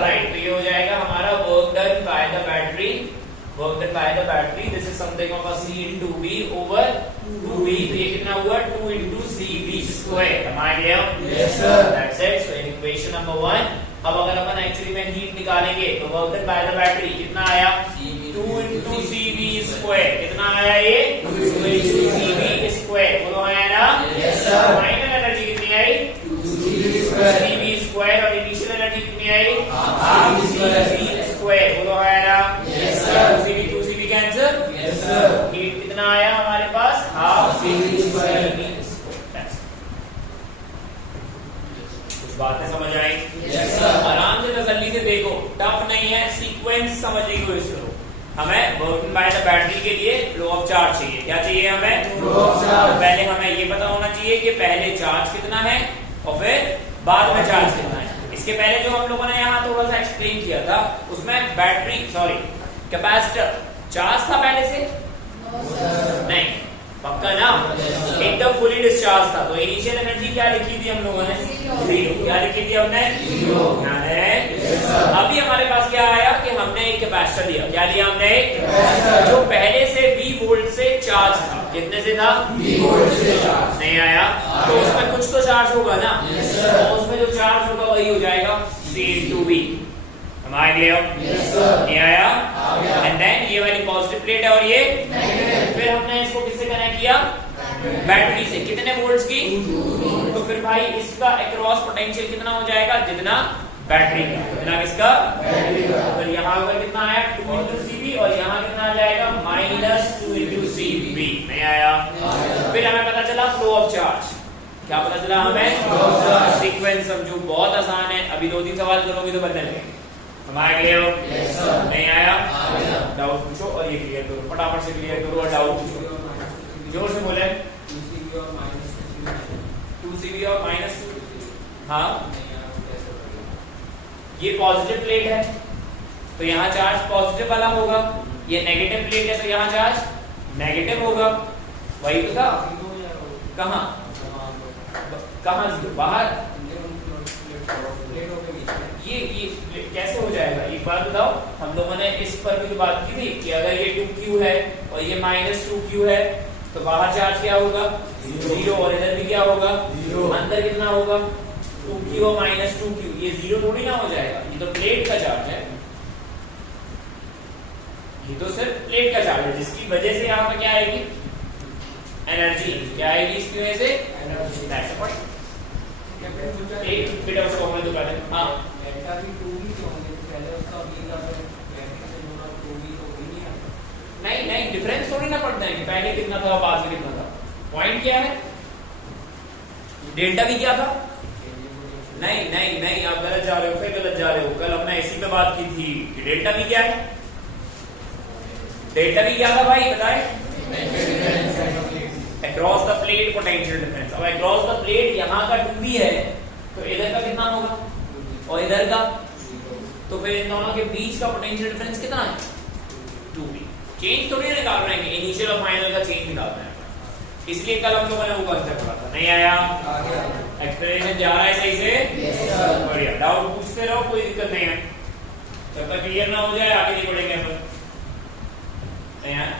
राइट। तो ये हो जाएगा हमारा work done by the battery, this is something of a C into V over 2V। तो ये कितना हुआ, 2 इंटू CV स्क्वायर। हमारे लिए that's it. So in equation number 1 अब अगर अपन एक्चुअली में हीट निकालेंगे तो work done by the battery कितना आया, 2 इंटू CV स्क्वायर। कितना आया ये, 2 इंटू CV स्क्वायर। बोलो आया ना, फाइनल एनर्जी कितनी आई, 2CV स्क्वायर। और इनिशियल एनर्जी कितनी आई, हाफ CV स्क्वायर। बोलो आया ना, 2CV कैंसिल, हीट कितना आया हमारे पास, हाफ CV स्क्वायर। बातें समझ आई, आराम से तसल्ली से देखो, टफ नहीं है, सीक्वेंस समझने की कोशिश करो। हमें work done by the battery के लिए फ्लो ऑफ चार्ज चाहिए। क्या चाहिए हमें, फ्लो ऑफ चार्ज। पहले हमें ये पता होना चाहिए कि पहले चार्ज कितना है और फिर बाद में चार्ज कितना है। इसके पहले जो हम लोगों ने यहाँ थोड़ा सा एक्सप्लेन किया था उसमें बैटरी कैपेसिटर चार्ज था पहले से, नहीं, पक्का ना, एकदम फुली डिस्चार्ज था। तो इनिशियल एनर्जी क्या लिखी थी हम लोगों ने, 0। क्या लिखी थी हमने, 0। अभी हमारे पास क्या आया कि हमने एक कैपेसिटर लिया। क्या लिया हमने, जो पहले से V वोल्ट से चार्ज था। कितने से था, V वोल्ट से चार्ज। नहीं आया, तो उसमें कुछ तो चार्ज होगा ना, तो उसमें जो चार्ज होगा वही हो जाएगा C इंटू V। हमारे लिए नहीं आया। एंड देन ये वाली पॉजिटिव प्लेट है और ये फिर हमने इसको किससे कनेक्ट किया, बैटरी से। कितने वोल्ट्स की, तो फिर भाई इसका अक्रॉस पोटेंशियल कितना हो जाएगा, जितना बैटरी का, कितना किसका, बैटरी का। तो यहाँ पर कितना आया, 2 इंटू CV, और यहाँ कितना आ जाएगा, -2 इंटू CV। नहीं आया। फिर हमें पता चला फ्लो ऑफ चार्ज। क्या पता चला हमें? सीक्वेंस समझो, बहुत आसान है। अभी 2-3 सवाल करोगे तो बनने लगेंगे। हमारे क्लियर हो? नहीं आया? डाउट पूछो और ये क्लियर करो, फटाफट से क्लियर करो और डाउट पूछो। जोर से बोले। 2CV और -2। हाँ, ये पॉजिटिव प्लेट है तो यहाँ चार्ज पॉजिटिव वाला होगा, ये नेगेटिव प्लेट है तो यहाँ चार्ज नेगेटिव होगा। वही तो था। कहाँ कहाँ बाहर? ये कैसे हो जाएगा? एक बात बताओ, हम लोगों ने इस पर भी तो बात की थी कि अगर ये 2Q है और ये -2Q है तो बाहर चार्ज क्या होगा? 0। और इधर भी क्या होगा? 0। अंदर कितना होगा? 2Q और -2Q। ये 0 थोड़ी ना हो जाएगा, ये तो प्लेट का चार्ज है। ये तो सिर्फ प्लेट का चार्ज है, जिसकी वजह से यहाँ पर क्या आएगी? एनर्जी। क्या आएगी इसकी वजह से? एनर्जी। That's the point. एक बिट ऑफ फॉर्मूला तो पहले। हां, डेल्टा भी 2v तो होंगे, पहले उसका v का बैटरी से जोड़ा 2v तो वही नहीं आता। नहीं, डिफरेंस थोड़ी ना पड़ता है कि पहले कितना था बाद में कितना था। पॉइंट क्या है? डेल्टा भी क्या था? नहीं, आप गलत जा रहे हो, फिर गलत जा रहे हो। कल हमने इसी पे बात की थी कि डेल्टा भी क्या है? डेल्टा भी क्या था भाई, बताएं? Across the plate potential difference. अब अक्रॉस द प्लेट यहाँ का 2v है तो इधर का कितना होगा और इधर का, तो फिर इन दोनों के बीच का पोटेंशियल डिफरेंस कितना है? 2v। चेंज थोड़ी निकाल रहे हैं, इनिशियल और फाइनल का चेंज निकाल रहे हैं। इसलिए कल हम लोगों ने वो कंसेप्ट पढ़ा था। नहीं आया? एक्सप्लेनेशन जा रहा है सही से? बढ़िया। डाउट पूछते रहो, कोई दिक्कत नहीं है। जब तक क्लियर ना हो जाए आगे नहीं बढ़ेंगे हम। नहीं आया?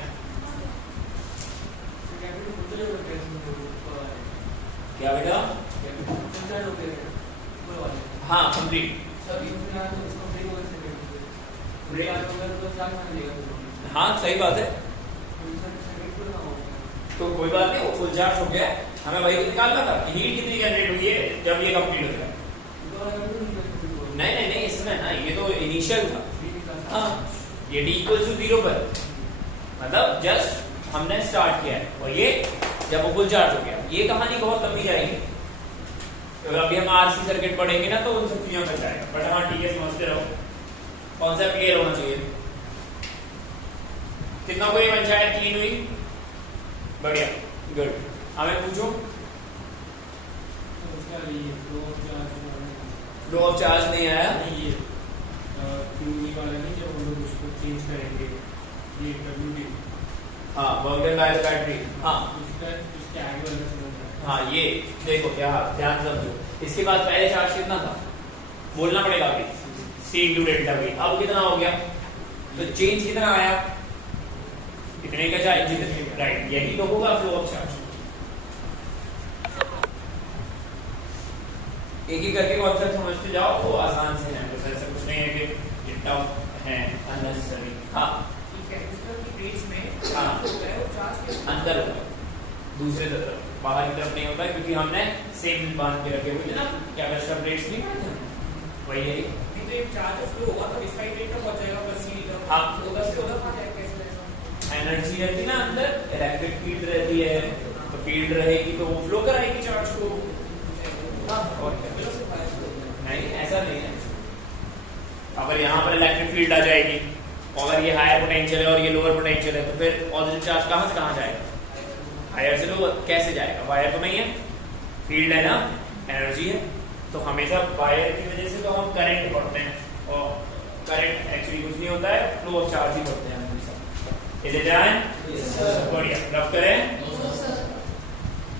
क्या बेटा? हाँ, कंप्लीट। हाँ, सही बात है। तो कोई बात नहीं, वो फुल चार्ज हो गया। हमें वही निकालना था कि हीट कितनी जनरेट हुई है जब ये कंप्लीट हो जाए। नहीं, इसमें ना ये तो इनिशियल था। हाँ, ये d = 0 पर, मतलब जस्ट हमने स्टार्ट किया है और ये जब वो फुल चार्ज हो गया। ये कहानी बहुत लंबी जाएगी, तो अभी हम आरसी सर्किट पढ़ेंगे ना तो उन सब चीजों पर जाएगा। बट हाँ ठीक है, समझते रहो, कॉन्सेप्ट क्लियर होना चाहिए। कितना कोई पंचायत क्लीन हुई? बढ़िया, गुड। हमें पूछो। फ्लो ऑफ चार्ज नहीं आया? नहीं, जब हम लोग उसको चेंज करेंगे ये WD। हाँ, बर्गर वायर बैटरी। हाँ, उसके आगे वाला। हाँ, ये देखो क्या, ध्यान समझो। इसके बाद पहले चार्ज कितना था? बोलना पड़ेगा अभी। C × ΔV। अब कितना हो गया? तो चेंज कितना आया? इतने का चार्ज, राइट। यही तो होगा फ्लो ऑफ चार्ज। एक ही करके कॉन्सेप्ट समझते जाओ तो आसान से है। तो ऐसा कुछ नहीं है कि टफ है, अननेसेसरी। हाँ, हाँ, अंदर होगा, दूसरे तरफ, बाहर की तरफ नहीं होता क्योंकि हमने सेम बांध के रखे हुए ना कैपेसिटर प्लेट्स नहीं पड़े थे, वही है। तो एक चार्ज फ्लो होगा तो इसका रेट कब पहुंच जाएगा? बस सीधी तरफ। हाँ, उधर से उधर कहां जाएगा? कैसे? एनर्जी रहती ना अंदर, इलेक्ट्रिक फील्ड रहती है, तो फील्ड रहेगी तो वो फ्लो कराएगी चार्ज को। हाँ, और नहीं, ऐसा नहीं है। अगर यहाँ पर इलेक्ट्रिक फील्ड आ जाएगी, अगर ये हायर पोटेंशियल है और ये लोअर पोटेंशियल है, तो फिर पॉजिटिव चार्ज कहाँ से कहाँ जाएगा? हायर से लोअर। कैसे जाएगा? वायर तो नहीं है, फील्ड है ना, एनर्जी है। तो हमेशा वायर की वजह से तो हम करंट पढ़ते हैं, और करंट एक्चुअली कुछ नहीं होता है, फ्लो ऑफ चार्ज ही पढ़ते हैं हमेशा। Is it done? Yes sir. बढ़िया, रफ करें।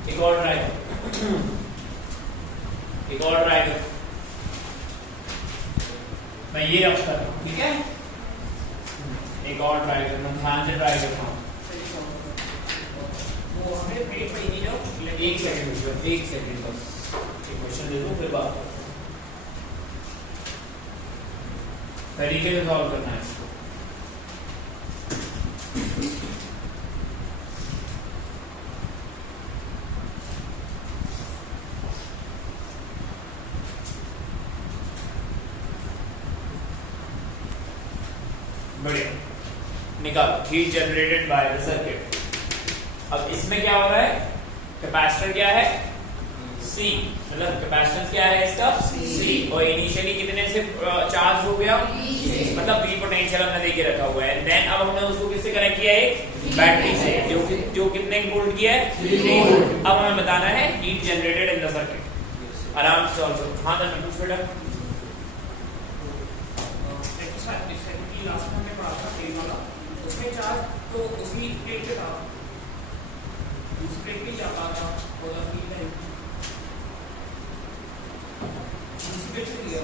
एक और ट्राई, एक और ट्राई करो। मैं ये रफ कर रहा हूँ, ठीक है? एक और ट्राई करना, ध्यान से ट्राई करता हूँ। एक सेकंड बस, एक क्वेश्चन दे दो फिर बात करो। तरीके से सॉल्व करना है इसको। बढ़िया, निकालो। Heat generated by the circuit. अब इसमें क्या हो रहा है? कैपेसिटर क्या है? सी, मतलब कैपेसिटेंस क्या है इसका सी, और इनिशियली कितने से चार्ज हो गया, मतलब बी पोटेंशियल हमने देके रखा हुआ है। देन अब हमने उसको किससे कनेक्ट किया है, बैटरी से, जो कितने वोल्ट की है 3 वोल्ट। अब हमें बताना है heat generated in the circuit. आराम से सॉल्व करो। हाँ तो पूछ बेटा, लास्ट में पढ़ा था तेल वाला, उसमें चार्ज तो उसी प्लेट पे था, दूसरी प्लेट पे जाता था, बोला फील है दूसरी प्लेट से दिया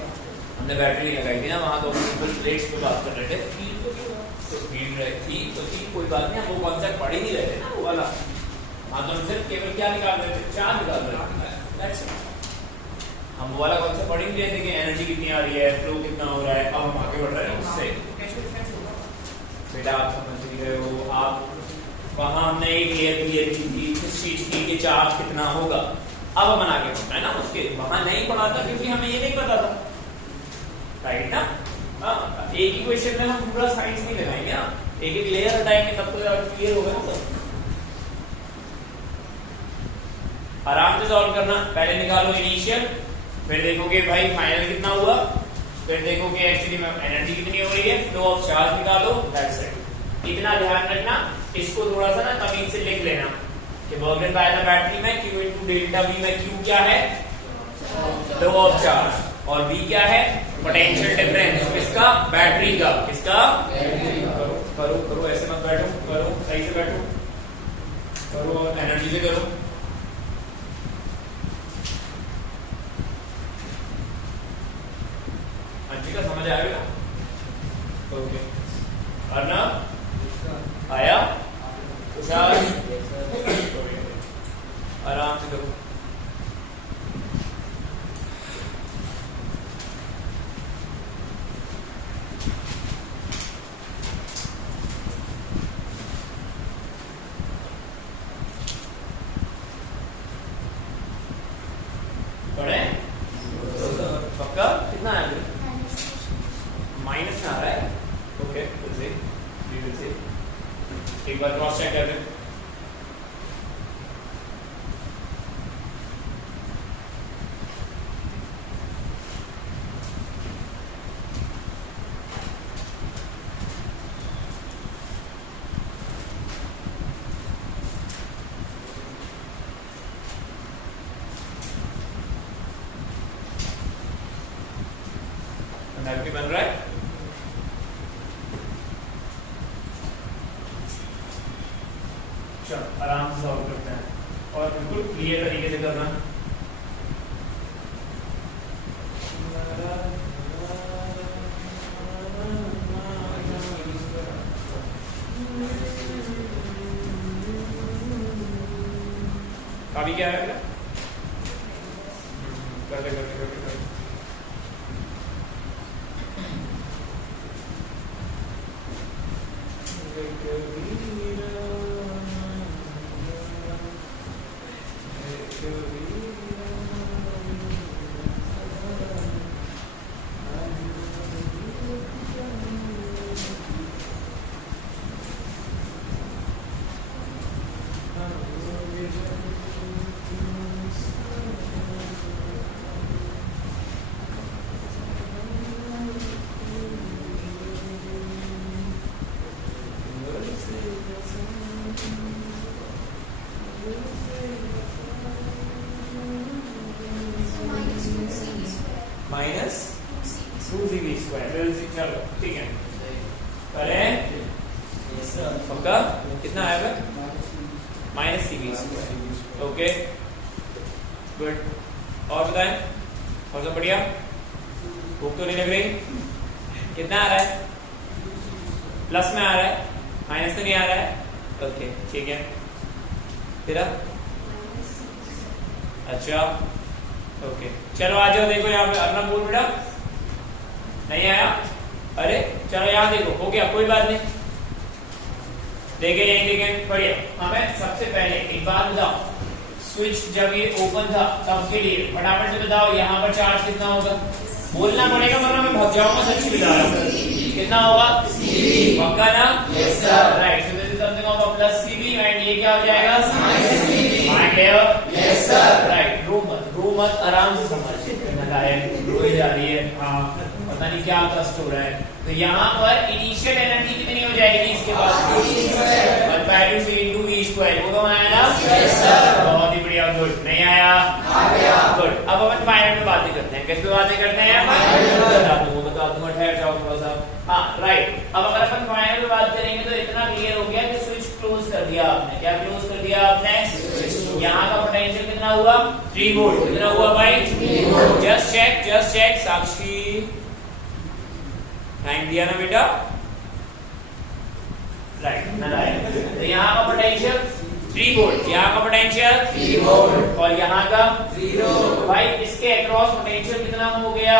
हमने बैटरी लगाई थी ना वहां, तो सिंपल प्लेट्स पे बात कर रहे थे। फील तो क्यों हुआ? तो फीड रही थी तो थी, कोई बात नहीं, हम वो कॉन्सेप्ट पढ़ ही नहीं रहे थे ना वो वाला। हाँ तो हम सिर्फ केवल क्या निकाल रहे थे, चार्ज निकाल रहे थे। That's it. हम वो वाला कॉन्सेप्ट पढ़ ही नहीं रहे थे कि एनर्जी कितनी आ रही है, फ्लो कितना हो रहा है। अब हम आगे बढ़ रहे हैं उससे। बेटा आप समझ नहीं रहे हो, आप वहां हमने एक क्लियर की थी इस चीज की कि चार्ज कितना होगा। अब हम आगे बढ़ना है ना उसके, वहां नहीं पढ़ा था क्योंकि हमें ये नहीं पता था, राइट ना। हाँ, एक ही क्वेश्चन में हम पूरा साइंस नहीं लगाएंगे ना, एक एक लेयर हटाएंगे तब तो क्लियर होगा ना सब। आराम से सॉल्व करना, पहले निकालो इनिशियल, फिर देखोगे भाई फाइनल कितना हुआ, फिर देखोगे एक्चुअली में एनर्जी कितनी हो रही है, फ्लो ऑफ चार्ज निकालो, दैट्स इट। इतना ध्यान रखना, इसको थोड़ा सा ना तमीज से लिख लेना कि work done by the battery में Q इनटू डेल्टा V में Q क्या है, फ्लो ऑफ चार्ज, और V क्या है, पोटेंशियल डिफरेंस किसका, बैटरी का, किसका, करो करो करो, ऐसे मत बैठो, करो सही से बैठो, करो और एनर्जी से करो। अच्छी का समझ आएगा, ओके। अर्नब आया, तुषार आराम से करो। पढ़े पक्का, कितना है अभी, माइनस में आ रहा है, ओके एक बार क्रॉस चेक कर लें। बन रहा है, चलो आराम से सॉल्व करते हैं और बिल्कुल क्लियर तरीके से करना। काफी क्या है कर ले माइनस 2cv स्क्वायर, चलो ठीक है करें पक्का, कितना आएगा minus cv square, okay good. और बताएं, और सब बढ़िया, भूख तो नहीं लग रही, कितना आ रहा है, प्लस में आ रहा है, माइनस तो नहीं आ रहा है, ओके ठीक है। फिर अच्छा ओके चलो आ जाओ, देखो यहाँ पे अपना बोल बेटा, नहीं आया, अरे चलो यहाँ देखो, हो गया कोई बात नहीं, देखे यहीं देखें बढ़िया। हमें सबसे पहले एक बात बताओ, स्विच जब ये ओपन था तब के लिए फटाफट से बताओ यहाँ पर चार्ज कितना होगा, बोलना पड़ेगा वरना मैं भग जाऊंगा, सच्ची बता रहा हूँ, कितना होगा पक्का ना, yes sir, right, so this is something of a plus cv and ये क्या हो जाएगा minus cv, mind yes sir, right, रो मत, आराम से समझ, रोए जा रही है, हाँ पता नहीं क्या कष्ट हो रहा है। तो यहाँ पर इनिशियल एनर्जी कितनी हो जाएगी इसके पास, और पैटू से इनटू v स्क्वायर, वो तो आया ना, बहुत ही बढ़िया, गुड। नहीं आया, गुड। अब अपन फाइनल में बातें करते हैं, किस पे बातें करते हैं, बता दूंगा, ठहर जाओ थोड़ा सा। हाँ राइट, अब अगर अपन फाइनल में बात करेंगे तो इतना क्लियर हो गया कि स्विच क्लोज कर दिया आपने। क्या क्लोज कर दिया आपने, यहाँ का पोटेंशियल कितना हुआ, 3 वोल्ट। कितना हुआ भाई, 3 वोल्ट। जस्ट चेक साक्षी, टाइम दिया ना बेटा, राइट नारायण। तो यहाँ का पोटेंशियल 3 वोल्ट, यहाँ का पोटेंशियल 3 वोल्ट, और यहाँ का 0। भाई इसके अक्रॉस पोटेंशियल कितना हो गया,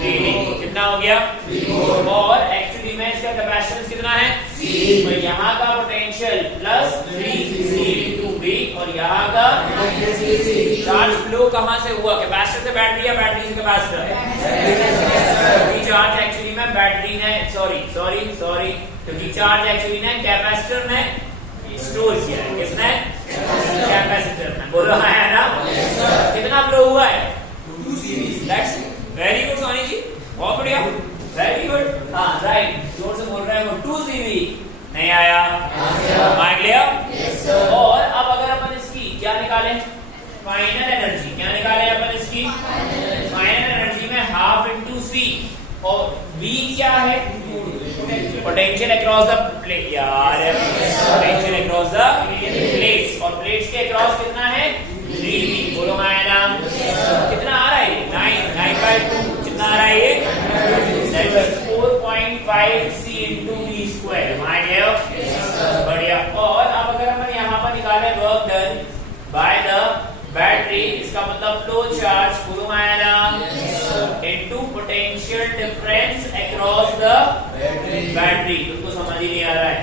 3। कितना हो गया, 3 वोल्ट। और एक्चुअली में इसका कैपेसिटेंस कितना है, C। तो यहाँ का potential plus 3C into V, और यहाँ का चार्ज फ्लो कहाँ से हुआ, कैपेसिटर से बैटरी या बैटरी से कैपेसिटर, चार्ज एक्चुअली में बैटरी ने, सॉरी, क्योंकि चार्ज एक्चुअली ने कैपेसिटर ने स्टोर किया है, किसने, कैपेसिटर ने। बोलो है ना, कितना फ्लो हुआ है, 2CV। That's very good Soni ji, बहुत बढ़िया, वेरी गुड। हाँ राइट, जोर से बोल रहे हैं वो, 2CV। नहीं आया, माइक लिया। और अब अगर अपन इसकी क्या निकालें, फाइनल एनर्जी, क्या निकालें अपन इसकी, फाइनल एनर्जी में हाफ इंटू C, और V क्या है, पोटेंशियल अक्रॉस द प्लेट, यार पोटेंशियल अक्रॉस द प्लेट्स, और प्लेट्स के अक्रॉस कितना है, 3V। बोलो माया नाम, कितना आ रहा है, 9/2। कितना आ रहा है ये, 4.5C into V स्क्वायर। बढ़िया। और अब अगर हम यहाँ पर निकाले work done by the battery, इसका मतलब फ्लो चार्ज, बोलो माया नाम, into potential difference across the battery. तुमको समझ ही नहीं आ रहा है,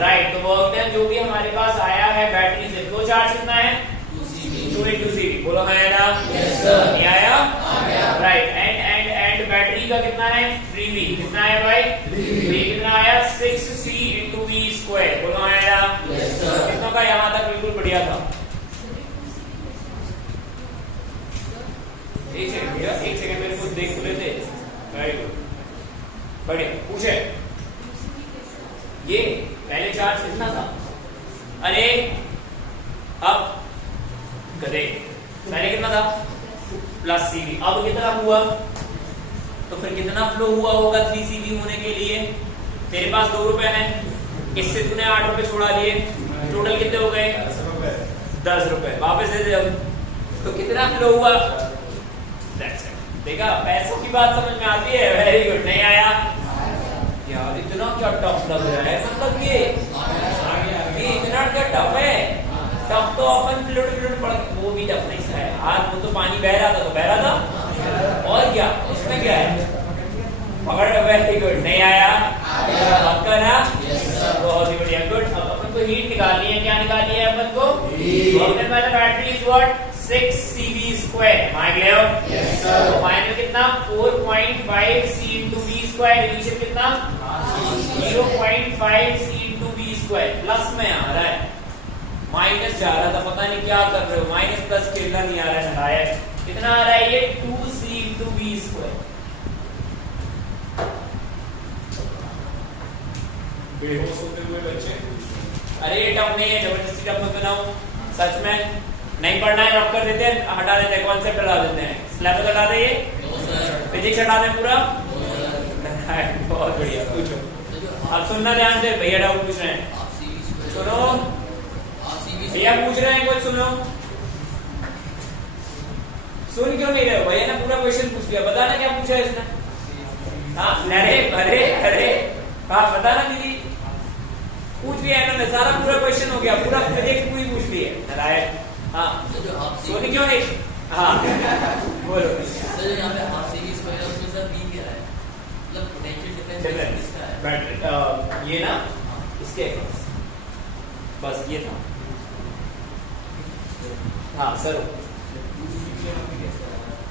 राइट। तो वर्क डन जो भी हमारे पास आया है बैटरी से, फ्लो चार्ज कितना है, 2 into CV। बोलो माया नाम, नहीं आया, राइट। एंड बैटरी का कितना है, 3V। कितना है भाई, 3V। कितना आया, 6C into V स्क्वायर। बोलो माया नाम, कितना का, यहाँ तक बिल्कुल बढ़िया था। एक सेकंड मेरे को देख लेते, वेरी गुड, बढ़िया। पूछे ये पहले चार्ज कितना था, अरे अब गधे, पहले कितना था, प्लस CV। अब कितना हुआ, तो फिर कितना फ्लो हुआ होगा 3CV होने के लिए। तेरे पास 2 रुपए हैं, इससे तूने 8 रुपए छोड़ा लिए, टोटल कितने हो गए, 10 रुपए। वापस दे दे, तो कितना फ्लो हुआ, देखा, पैसों की बात समझ में आती है, वेरी गुड। नहीं आया यार, इतना क्या टफ लग रहा है, मतलब ये इतना क्या टफ है, टफ तो अपन फ्लूइड पढ़, वो भी टफ नहीं है, आज वो तो पानी बह रहा था तो बह रहा था, और क्या उसमें क्या है, पकड़, वेरी गुड। नहीं आया, पक्का ना, बहुत ही बढ़िया, गुड। अब अपन को हीट निकालनी है, क्या निकालनी है अपन को, battery is what, 6CV square. मान लिया, तो फाइनल कितना, 4.5C into V square. Initial कितना, 0.5C into V square. Plus में आ रहा है, माइनस जा रहा था, पता नहीं क्या कर रहे हो, माइनस प्लस खेलना नहीं आ रहा है। कितना आ रहा है ये, 2C into V स्क्वायर। बेहोश होते हुए बच्चे, अरे ये टफ नहीं है, जबरदस्ती टफ मत बनाओ, सच में नहीं पढ़ना है, रफ कर देते हैं, हटा देते हैं, कॉन्सेप्ट हटा देते हैं, सिलेबस हटा दे, फिजिक्स हटा दें पूरा। बहुत बढ़िया, पूछो। अब सुनना ध्यान से, भैया डाउट पूछ रहे हैं, सुनो भैया पूछ रहे हैं, कुछ सुनो, सुन क्यों नहीं रहे हो, भैया ने पूरा क्वेश्चन पूछ लिया, बताना क्या पूछा इसने। हाँ अरे हाँ बताना दीदी, पूछ लिया इन्होंने, सारा पूरा क्वेश्चन हो गया, पूरा फिजिक्स पूरी पूछ ली है नारायण। हाँ सोनी क्यों नहीं, हाँ बोलो। सर यहाँ पे हाफ CV स्क्वायर है, उसमें सर V क्या है, मतलब पोटेंशियल डिफरेंस किसका है, बैटरी ये ना, इसके बस ये था, हाँ सर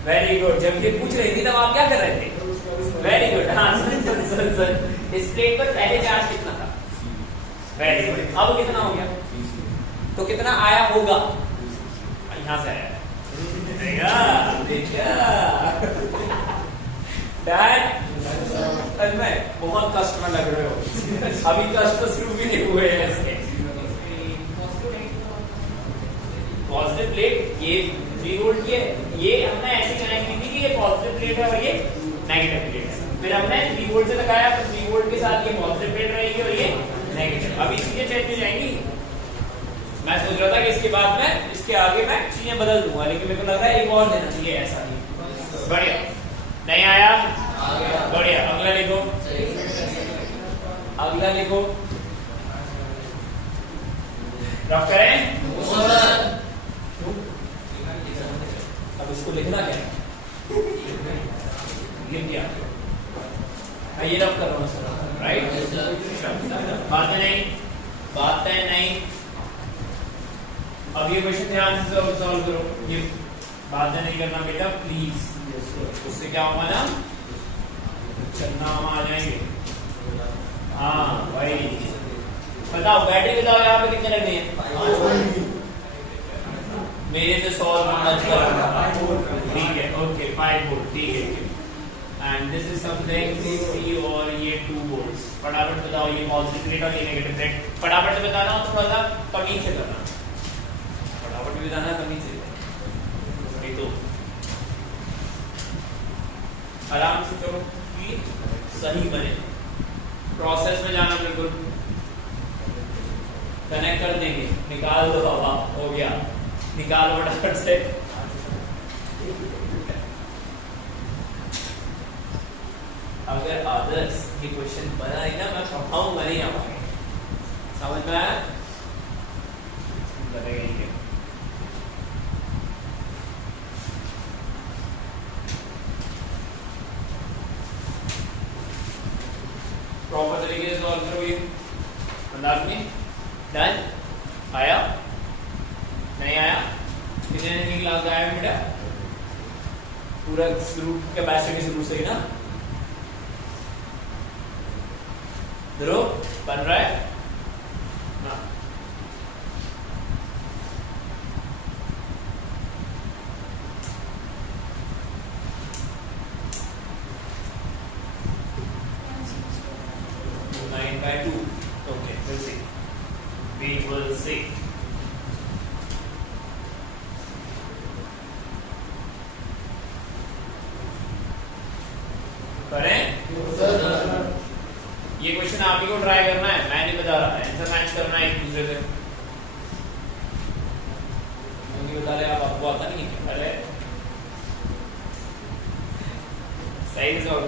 वेरी गुड। जब ये पूछ रही थी तब आप क्या कर रहे थे, वेरी गुड। हाँ सुन, इस प्लेट पर पहले चार्ज कितना था, वेरी गुड। अब कितना हो गया, तो कितना आया होगा, यहाँ से आया देखा डैड मैं बहुत कष्ट में लग रहे हो, अभी कष्ट तो शुरू भी नहीं हुए हैं इसके। पॉजिटिव प्लेट ये 3 वोल्ट की है, ये हमने ऐसी कनेक्ट की थी कि ये पॉजिटिव प्लेट है और ये नेगेटिव प्लेट है। फिर हमने 3 वोल्ट से लगाया तो 3 वोल्ट के साथ ये पॉजिटिव प्लेट रहेगी और ये नेगेटिव। अभी चीजें चेंज हो जाएंगी। मैं सोच रहा था कि इसके बाद में इसके आगे मैं चीजें बदल दूंगा, लेकिन मेरे को लग रहा है एक और देना चाहिए ऐसा ही। बढ़िया, नहीं आया? बढ़िया, अगला लिखो, अगला लिखो, रफ करें। अब इसको लिखना क्या है? लिख दिया, ये रफ कर रहा हूँ सर, राइट? बात है नहीं, बात है नहीं। अब ये क्वेश्चन ध्यान से सॉल्व करो, ये बात नहीं करना बेटा प्लीज, उससे क्या होगा ना, चलना हम आ जाएंगे। हाँ भाई बताओ, बैटरी बताओ यहाँ पे कितने लगने हैं? मेरे से सॉल्व मत करो, ठीक है? ओके 5 वोल्ट, ठीक है। एंड दिस इज समथिंग 3 और ये 2 वोल्ट्स। फटाफट बताओ, ये पॉजिटिव प्लेट और ये नेगेटिव प्लेट। फटाफट से बताना, थोड़ा सा तमीज से करना, फटाफट भी बताना, तमीज से। तो आराम से करो कि सही बने, प्रोसेस में जाना बिल्कुल। कनेक्ट कर देंगे, निकाल दो बाबा, हो गया, निकालो फटाफट से। अगर अदर्स ये क्वेश्चन बना है ना, मैं पढ़ाऊंगा नहीं यहाँ पर, समझ में आया? बनेगा ही। प्रॉपर तरीके से सॉल्व करो ये अंदाज में। डन? आया? नहीं आया? कितने क्लास आया बेटा? पूरा शुरू कैपेसिटी शुरू से ही ना? ध्रुव बन रहा है ना? by 2. Okay, we'll see. We will see. करें? ये क्वेश्चन आप ही को ट्राई करना है, मैं नहीं बता रहा, आंसर मैच करना है एक दूसरे से। मुझे बता रहे आपको आता नहीं है? अरे सही से और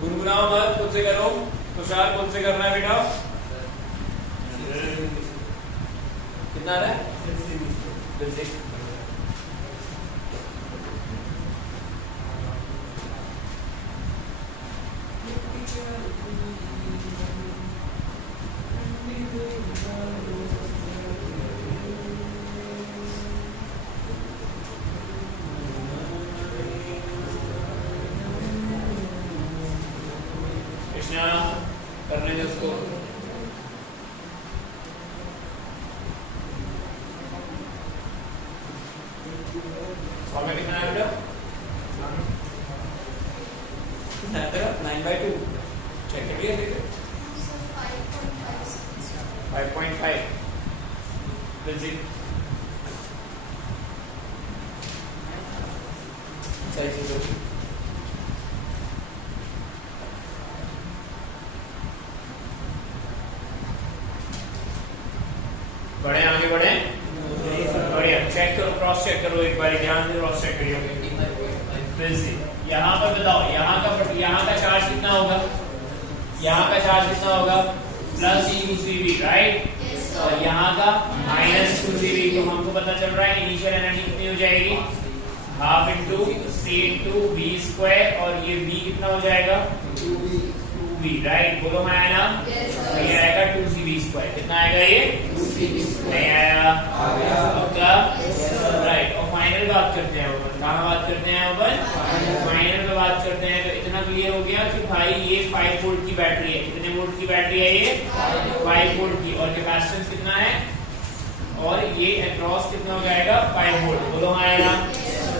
गुनगुनाओ मत, खुद से करो। तुषार खुद से करना है बेटा। कितना आ रहा है? करने दे उसको। सॉल्व में कितना है बेटा? 9/2 चेक कर लिया? देखो 5.5 सही चीज होगी। बढ़े आगे बढ़े, बढ़िया। चेक करो, क्रॉस चेक करो एक बार, ध्यान से क्रॉस चेक करिए। फिर से यहाँ पर बताओ, यहाँ का चार्ज कितना होगा? यहाँ का चार्ज कितना होगा? +2CV, right? और यहाँ का -2CV। तो हमको पता चल रहा है इनिशियल एनर्जी कितनी हो जाएगी? ½ × C × V², और ये V कितना हो जाएगा? 2v, right. बोलो हाँ आया ना? ये आएगा 2cv²। कितना आएगा ये? 2cv²। नहीं आया? पक्का? राइट। और फाइनल बात करते हैं अपन। कहाँ बात करते हैं अपन? फाइनल पे बात करते हैं। तो इतना क्लियर हो गया कि भाई ये 5 वोल्ट की बैटरी है। कितने वोल्ट की बैटरी है ये? 5 वोल्ट की। और कैपेसिटेंस कितना है? और ये अक्रॉस कितना हो जाएगा? 5 वोल्ट। बोलो हाँ आएगा?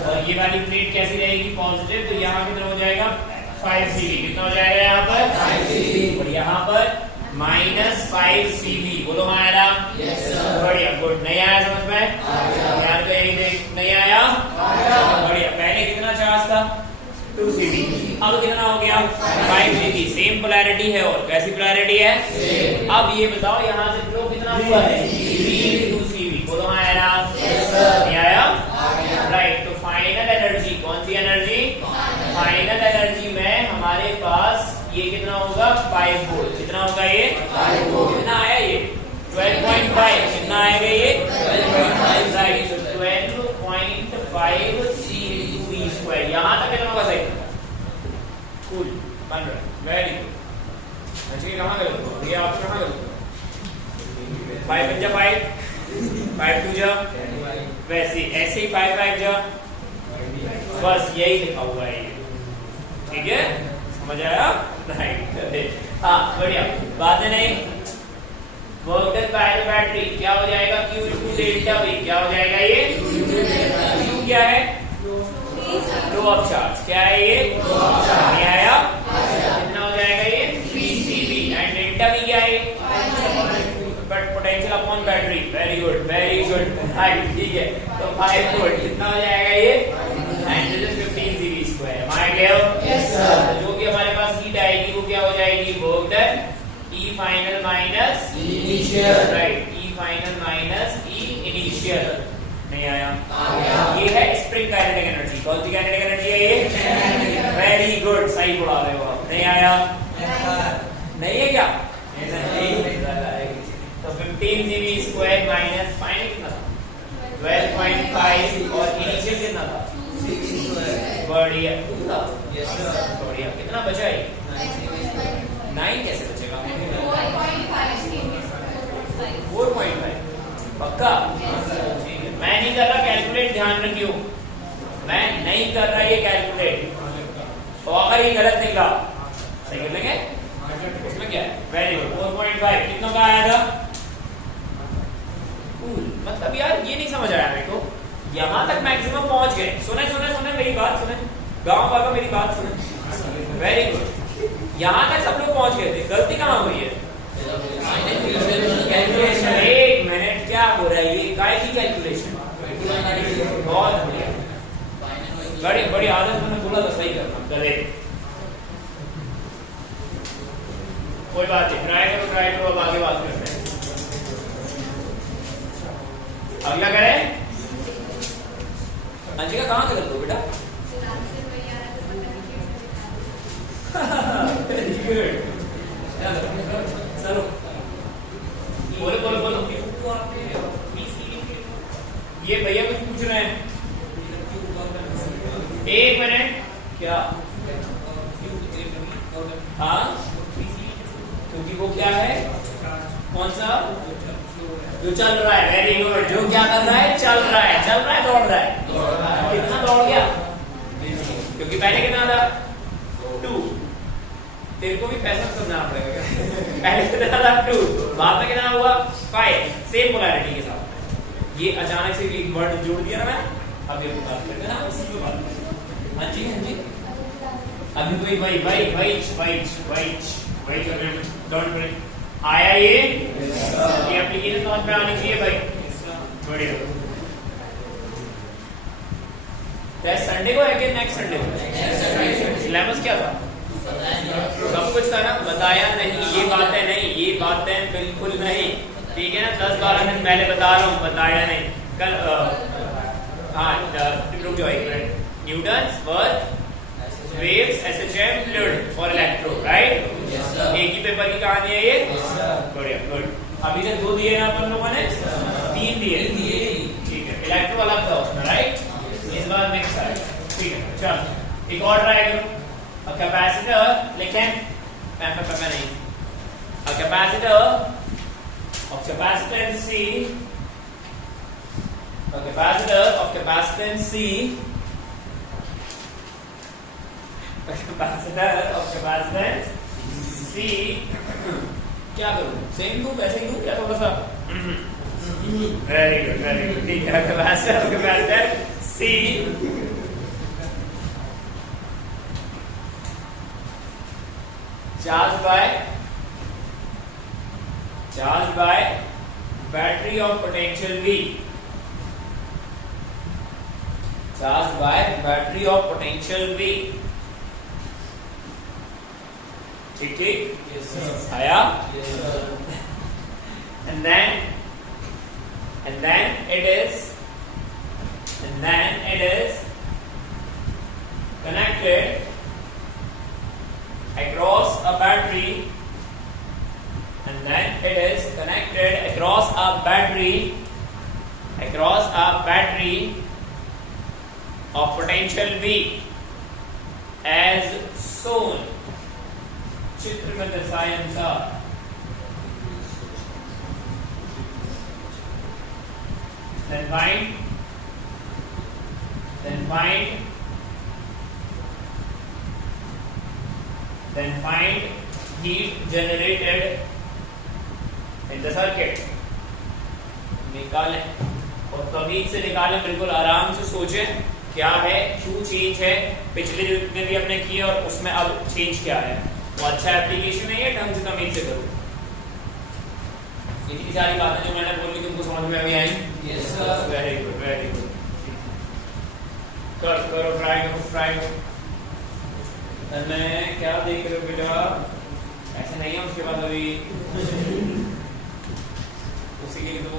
और ये वाली प्लेट कैसी रहेगी? पॉजिटिव। तो यहाँ कितना हो जाएगा? 5cv। कितना हो जाएगा यहाँ पर? 5cv। और यहाँ पर -5cv। बोलो हाँ आया? बढ़िया, गुड। नहीं आया समझ में? यार तो यही देख, नहीं आया? बढ़िया। पहले कितना चार्ज था? 2cv। अब कितना हो गया? 5cv। सेम पोलैरिटी है। और कैसी पोलैरिटी है? अब ये बताओ यहाँ से फ्लो कितना हुआ है? 2cv। बोलो हाँ आया? नहीं आया? राइट। तो फाइनल एनर्जी, कौन सी एनर्जी? फाइनल एनर्जी में हमारे पास ये कितना होगा? 5 वोल्ट। कितना होगा ये? 5 वोल्ट। कितना आया ये? 12.5। कितना आएगा ये? 12.5। राइट। तो 12.5cv²। यहाँ तक कितना होगा? सही। कूल, बन रहा है। Very good. अच्छा ये कहाँ गलत हुआ? ये आप कहाँ गलत हुआ? 5 × 5, 5 × 2 वैसे ऐसे ही 5 × 5 बस यही लिखा हुआ है ये। ठीक है, समझ आया? राइट। हाँ बढ़िया बात है। नहीं work done by the battery क्या हो जाएगा? Q × ΔV। क्या हो जाएगा ये? Q क्या है? Flow of charge. क्या है ये? नहीं आया? कितना हो जाएगा ये? 3cv। एंड ΔV क्या है? But potential upon battery. Very good, very good. Right, ठीक है। तो 5 वोल्ट। कितना हो जाएगा ये? And this is 15cv²। My clear? Yes sir. जो कि हमारे पास हीट आएगी वो क्या हो जाएगी? Work done E final minus E initial. Right. E final minus E initial. नहीं आया? ये है स्प्रिंग काइनेटिक एनर्जी। कौन सी काइनेटिक एनर्जी है ये? वेरी गुड, सही पढ़ा रहे हो आप। नहीं आया? नहीं है क्या? तो 15cv² माइनस फाइनल कितना था? 12.5 और इनिशियल कितना था? 2cv²। बढ़िया। बढ़िया। कितना बचा है? 9 कैसे बचेगा? 4.5। पक्का? ठीक है। मैं नहीं कर रहा कैलकुलेट, ध्यान रखियो। मैं नहीं कर रहा ये कैलकुलेट। तो अगर ये गलत निकला सही कर लेंगे। उसमें क्या है? Very good. 4.5 कितना का आया था? मतलब यार ये नहीं समझ आया मेरे को। यहाँ तक मैक्सिमम पहुंच गए। सुने सुने सुने मेरी बात सुने। गांव वालों मेरी बात सुने। Very good. यहाँ तक सब लोग पहुंच गए थे। गलती कहाँ हुई है? कैलकुलेशन। 1 मिनट, क्या हो रहा है ये? काय की कैलकुलेशन? बहुत बढ़िया। बड़ी बड़ी आदत मैंने बोला तो सही करना। चले कोई बात नहीं। ट्राई करो, ट्राई करो। अब आगे बात करते हैं। अगला करें। अंशिका कहाँ गलत हो बेटा? चलो बोलो बोलो बोलो। ये भैया कुछ पूछ रहे हैं। 1 मिनट। क्या? हाँ, क्योंकि वो क्या है? कौन सा? जो चल रहा है। Very good. जो क्या कर रहा है? चल रहा है। चल रहा है, दौड़ रहा है। कितना दौड़ गया? क्योंकि पहले कितना था? 2। तेरे को भी पैसा समझना पड़ेगा। पहले कितना था? 2। बाद में कितना हुआ? 5। सेम पोलैरिटी के साथ। ये अचानक से एक वर्ड जोड़ दिया ना मैं। अब ये बात करते ना, उसी पे बात करते। हाँ जी, हाँ जी। अभी कोई भाई भाई भाई भाई भाई भाई करने में डोंट वरी। आया ये? ये एप्लीकेशन समझ में आनी चाहिए भाई। बढ़िया। टेस्ट संडे को है कि नेक्स्ट संडे को? सिलेबस क्या था? सब कुछ था ना? बताया नहीं। ये बातें नहीं, ये बातें बिल्कुल नहीं। ठीक है ना? 10-12 दिन पहले बता रहा हूँ, बताया नहीं। कल हाँ रुक जाओ एक minute. Newton's work waves SHM fluid और इलेक्ट्रो। राइट? एक ही पेपर की कहानी है ये। बढ़िया, गुड। अभी तक 2 दिए ना अपन लोगों ने? 3 दिए। ठीक है। इलेक्ट्रो अलग था उसमें। राइट? इस बार मिक्स है। ठीक है। चलो एक और ट्राई करो। A capacitor, लिखें पेन नहीं, a capacitor of capacitance C, a capacitor of capacitance C, a capacitor of capacitance C, क्या करूं, सेम दूं वैसे ही दूं क्या थोड़ा सा, वेरी गुड ठीक है, capacitor of capacitance C charged by battery of potential V, charged by battery of potential V, ठीक Yes sir. आया, Yes sir. and then it is connected across a battery, of potential V as shown, चित्र में दर्शाए अनुसार, then find heat generated in the circuit, निकालें और तमीज से निकालें, बिल्कुल आराम से सोचें क्या है, क्यों चेंज है, पिछले में भी हमने किया और उसमें अब चेंज क्या है, वो अच्छा एप्लीकेशन है, ये ढंग से तमीज से करो। इतनी सारी बातें जो मैंने बोली तुमको समझ में अभी आई? Yes sir. वेरी गुड करो ट्राई करो। मैं क्या देख रहे हो बेटा, ऐसे नहीं है उसके बाद अभी उसी के लिए तो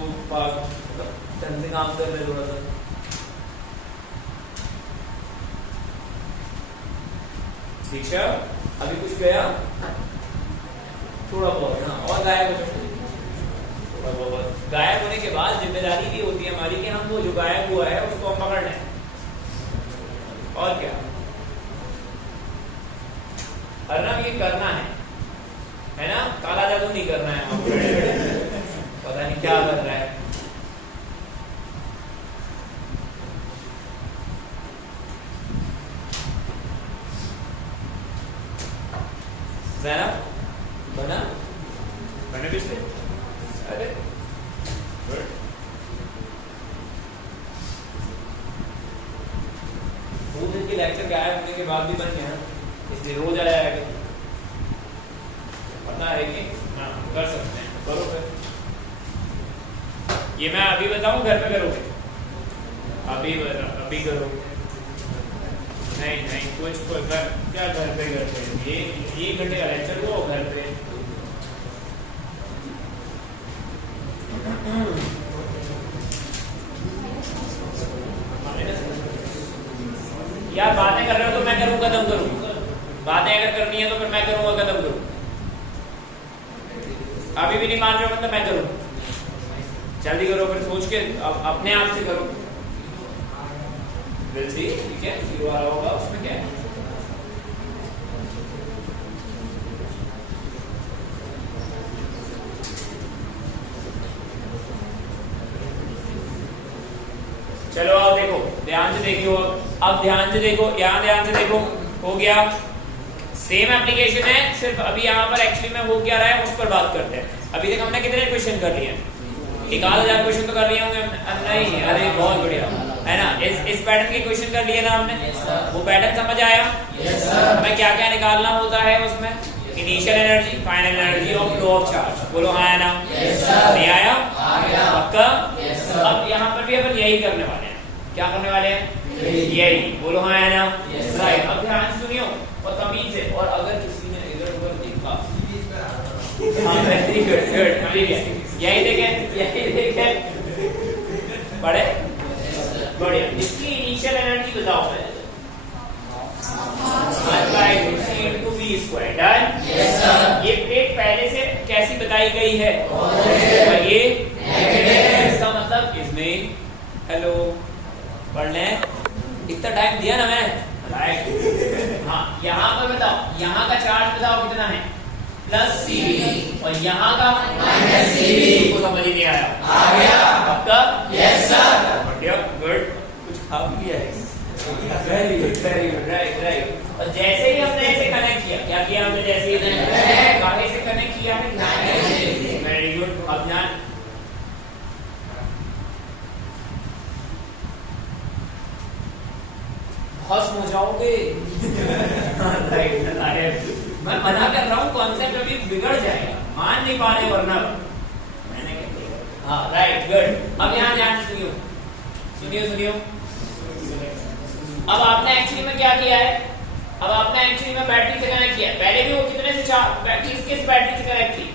ढंग से काम कर रहे थोड़ा सा। दीक्षा अभी कुछ गया थोड़ा बहुत, हाँ, और गायब हो जाए थोड़ा बहुत। गायब होने के बाद जिम्मेदारी भी होती है हमारी कि हम वो जो गायब हुआ है उसको हम पकड़ लें, और क्या अर्नब ये करना है ना, काला जादू नहीं करना है हमको, पता नहीं क्या कर रहा है। बना पिछले, अरे गुड। दो दिन की लेक्चर गायब होने के बाद भी बन गया, इसलिए रोज आया है, पता है कि हाँ कर सकते हैं, करो फिर। ये मैं अभी बताऊं घर पे करोगे? अभी करोगे? नहीं कुछ क्या घर पे ये 1 घंटे का लेक्चर वो घर पे। यार बातें कर रहे हो तो मैं करूँ कदम करूँ, बातें अगर करनी है तो फिर मैं करूँगा कदम करूँ, अभी भी नहीं मान रहे हो मतलब मैं करूँ, जल्दी करो फिर सोच के अपने आप से करो। ठीक है, 0 आ रहा होगा उसमें क्या है। चलो अब देखो, ध्यान से देखियो, अब ध्यान से देखो, यहाँ ध्यान से देखो, हो गया सेम एप्लीकेशन है, सिर्फ अभी यहाँ पर एक्चुअली में हो क्या रहा है उस पर बात करते हैं। अभी तक हमने कितने क्वेश्चन कर लिए हैं? 1000 क्वेश्चन तो कर लिए होंगे नहीं? अरे बहुत बढ़िया है ना, इस पैटर्न के क्वेश्चन कर लिए ना हमने, वो पैटर्न समझ आया? हमें क्या क्या निकालना होता है उसमें? इनिशियल एनर्जी, फाइनल एनर्जी और फ्लो ऑफ चार्ज। बोलो हाँ है ना? नहीं आया? पक्का? अब यहाँ पर भी अपन यही करने वाले हैं। क्या करने वाले हैं? यही। बोलो हाँ है ना? राइट। अब ध्यान सुनियो और तमीज से, और अगर किसी ने इधर उधर देखा, वेरी गुड, ठीक है, यही देखें पढ़े, बढ़िया। इसकी इनिशियल एनर्जी बताओ पहले। ये प्लेट पहले से कैसी बताई गई है? और ये इसका मतलब इसमें, हेलो पढ़ लें, इतना टाइम दिया ना मैं, राइट। हाँ यहाँ पर बताओ, यहाँ का चार्ज बताओ कितना है, प्लस सीवी, और यहाँ का माइनस सीवी। को समझ ही नहीं आया? आ गया पक्का? Yes sir. बढ़िया, गुड, कुछ खा भी लिया है। Very good, very good, right right. और जैसे ही हमने इसे कनेक्ट किया, क्या किया हमने, जैसे ही काहे से कनेक्ट किया है, वेरी गुड। अब ध्यान, हंस हो जाओगे। राइट, मैं मना कर रहा हूँ, कॉन्सेप्ट अभी बिगड़ जाएगा, मान नहीं पा रहे वरना मैंने क्या किया। हाँ राइट, गुड। अब यहाँ ध्यान से सुनियो, सुनियो सुनियो। अब आपने एक्चुअली में क्या किया है, अब आपने एक्चुअली में बैटरी से कनेक्ट किया। पहले भी वो कितने से किस बैटरी से कनेक्ट की,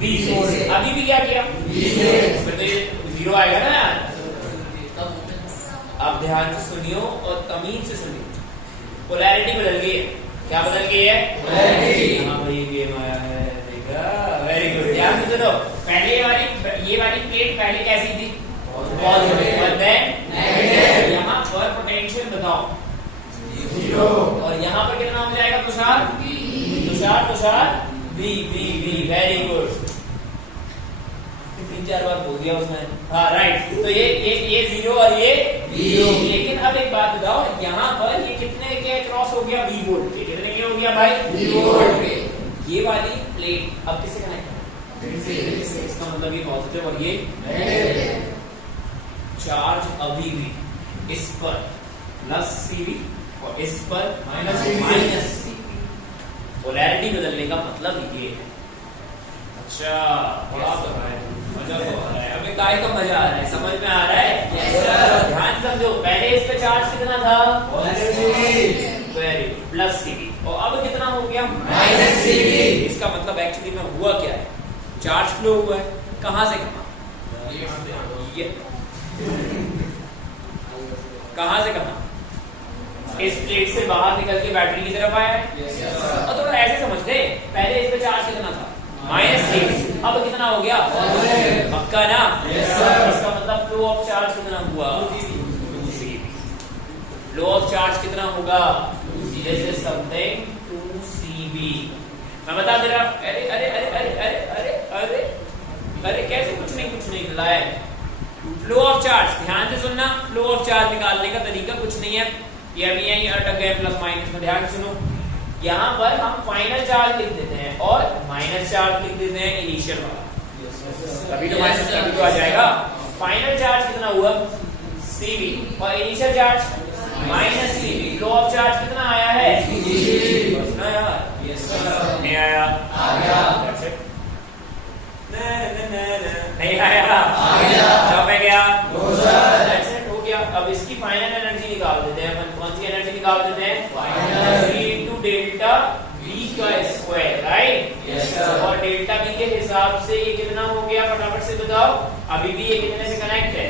20 से। अभी भी क्या किया, 20 से। फिर तो ये 0 आएगा ना यार। अब ध्यान से सुनियो और तमीज से सुनियो, पोलैरिटी बदल गई है। क्या बदल गई है, पोलैरिटी। हाँ भाई गेम आया है, देखा, वेरी गुड। ध्यान से सुनो, पहले ये वाली प्लेट पहले कैसी थी, पॉजिटिव, और देन नेगेटिव। यहाँ पर पोटेंशियल बताओ 0, और यहाँ पर कितना हो जाएगा Tushar, Tushar V, very good. 3-4 बार बोल दिया उसने। हाँ राइट, तो ये 0 और ये 0। लेकिन अब एक बात बताओ, यहाँ पर ये कितने के क्रॉस हो गया, V वोल्ट के। कितने के हो गया भाई, V वोल्ट के। ये वाली प्लेट अब किससे कनेक्ट है, इसका मतलब ये पॉजिटिव और ये नेगेटिव। चार्ज अभी भी इस पर प्लस सीवी और इस पर माइनस सीवी। पोलैरिटी बदलने का मतलब ये है। अच्छा, बड़ा तो है, मजा तो आ रहा है। अबे काय का मजा आ रहा है, समझ में आ रहा है? Yes sir. ध्यान समझो, पहले इस पे चार्ज कितना था, वेरी प्लस सीवी, और अब कितना हो गया, माइनस सीवी। इसका मतलब एक्चुअली में हुआ क्या है, चार्ज फ्लो हुआ है। कहां से कहां, कहां से कहां, इस प्लेट से बाहर निकल के बैटरी की तरफ आया है। और थोड़ा ऐसे समझते, पहले इस पे चार्ज कितना था, -6, अब कितना हो गया, पक्का ना? इसका मतलब फ्लो ऑफ चार्ज कितना हुआ, फ्लो ऑफ चार्ज कितना होगा, जैसे समथिंग 2CV। मैं बता दे रहा, अरे अरे अरे अरे अरे अरे अरे अरे कैसे, कुछ नहीं लाया। फ्लो ऑफ चार्ज, ध्यान से सुनना, फ्लो ऑफ चार्ज निकालने का तरीका कुछ नहीं है, ये अभी यहीं अटक गए प्लस माइनस में। ध्यान सुनो, यहाँ पर हम फाइनल चार्ज लिख देते हैं और माइनस चार्ज लिख देते हैं इनिशियल वाला, कभी तो माइनस कभी तो आ जाएगा। फाइनल चार्ज कितना हुआ, CV, और initial charge -CV। Flow of charge कितना आया है, बस ना यार, नहीं आया, आ गया, नहीं आया, आ गया, जब मैं गया, हो गया। अब इसकी फाइनल एनर्जी निकाल देते हैं अपन। कौन सी एनर्जी निकाल देते हैं, फाइनल इनटू डेल्टा V का स्क्वायर, राइट? Yes sir. और डेल्टा V के हिसाब से ये कितना हो गया, फटाफट से बताओ। अभी भी ये कितने से कनेक्ट है,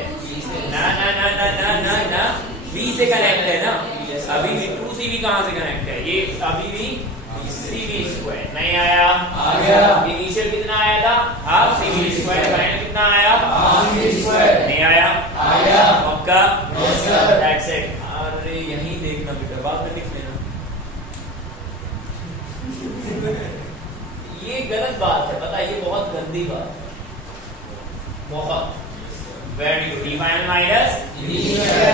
ना ना ना ना ना ना ना V से कनेक्ट है ना। अभी भी 2CV कहां से कनेक्ट है, ये अभी भी CV स्क्वायर। नहीं आया, आ गया। इनिशियल कितना आया था, हाफ CV स्क्वायर। फाइनल कितना आया, हाफ CV स्क्वायर। नहीं आया, आ गया, पक्का? Yes sir, that's it. अरे यहीं देखना बेटा, बाद में लिख लेना। ये गलत बात है, पता, ये बहुत गंदी बात है, बहुत। Very good. D final minus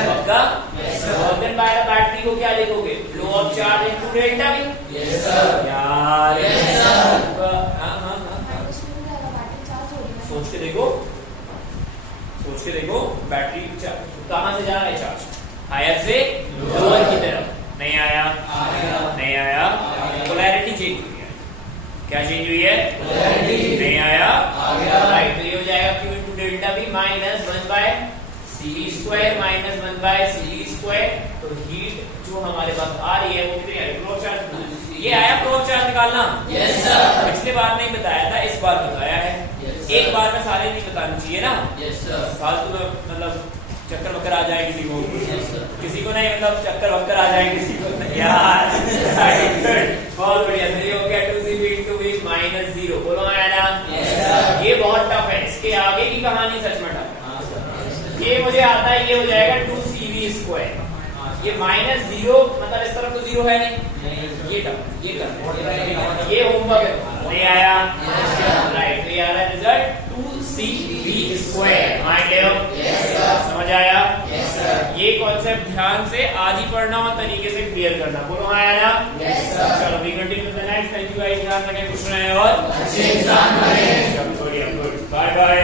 पक्का? Yes sir. और देन बाय द बैटरी को क्या लिखोगे, flow of charge into delta V। Yes sir यार, यस सर। हां सोच के देखो, बैटरी कहां से जा रहा है चार्ज, हायर से लोअर की तरफ। नहीं आया, नहीं आया। पोलैरिटी चेंज हुई है, क्या चेंज हुई है, पोलैरिटी। नहीं आया, राइट। तो ये हो जाएगा Q into delta V minus 1/CV square minus 1/CV square. तो हीट जो हमारे पास आ रही है वो कितनी है, फ्लो चार्ज। ये आया फ्लो चार्ज निकालना। Yes sir. पिछले बार नहीं बताया था, इस बार बताया है। एक बार में सारे नहीं बताना चाहिए ना। Yes sir. फालतू में मतलब चक्कर वक्कर आ जाए किसी को। yes, किसी को नहीं, मतलब चक्कर वक्कर आ जाए किसी को यार। बहुत बढ़िया। तो ये हो गया 2CV into V माइनस 0। बोलो आया ना? yes, ये बहुत टफ है, इसके आगे की कहानी सच में टफ है। ये मुझे आता है, ये हो जाएगा 2CV स्क्वायर। ये -0 मतलब इस तरफ तो 0 है नहीं, ये कर ये होमवर्क है, नहीं आया राइट। तो ये आ रहा है रिजल्ट 2cb²। माइंड ले, समझ आया? ये कॉन्सेप्ट ध्यान से आज ही पढ़ना और तरीके से क्लियर करना। बोलो हाँ आया? चलो we continue the next. Thank you guys, ध्यान रखें, खुश रहें और अच्छे एग्जाम करें। चलो बढ़िया, गुड, बाय बाय।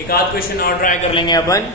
एक आध क्वेश्चन और ट्राई कर लेंगे अपन।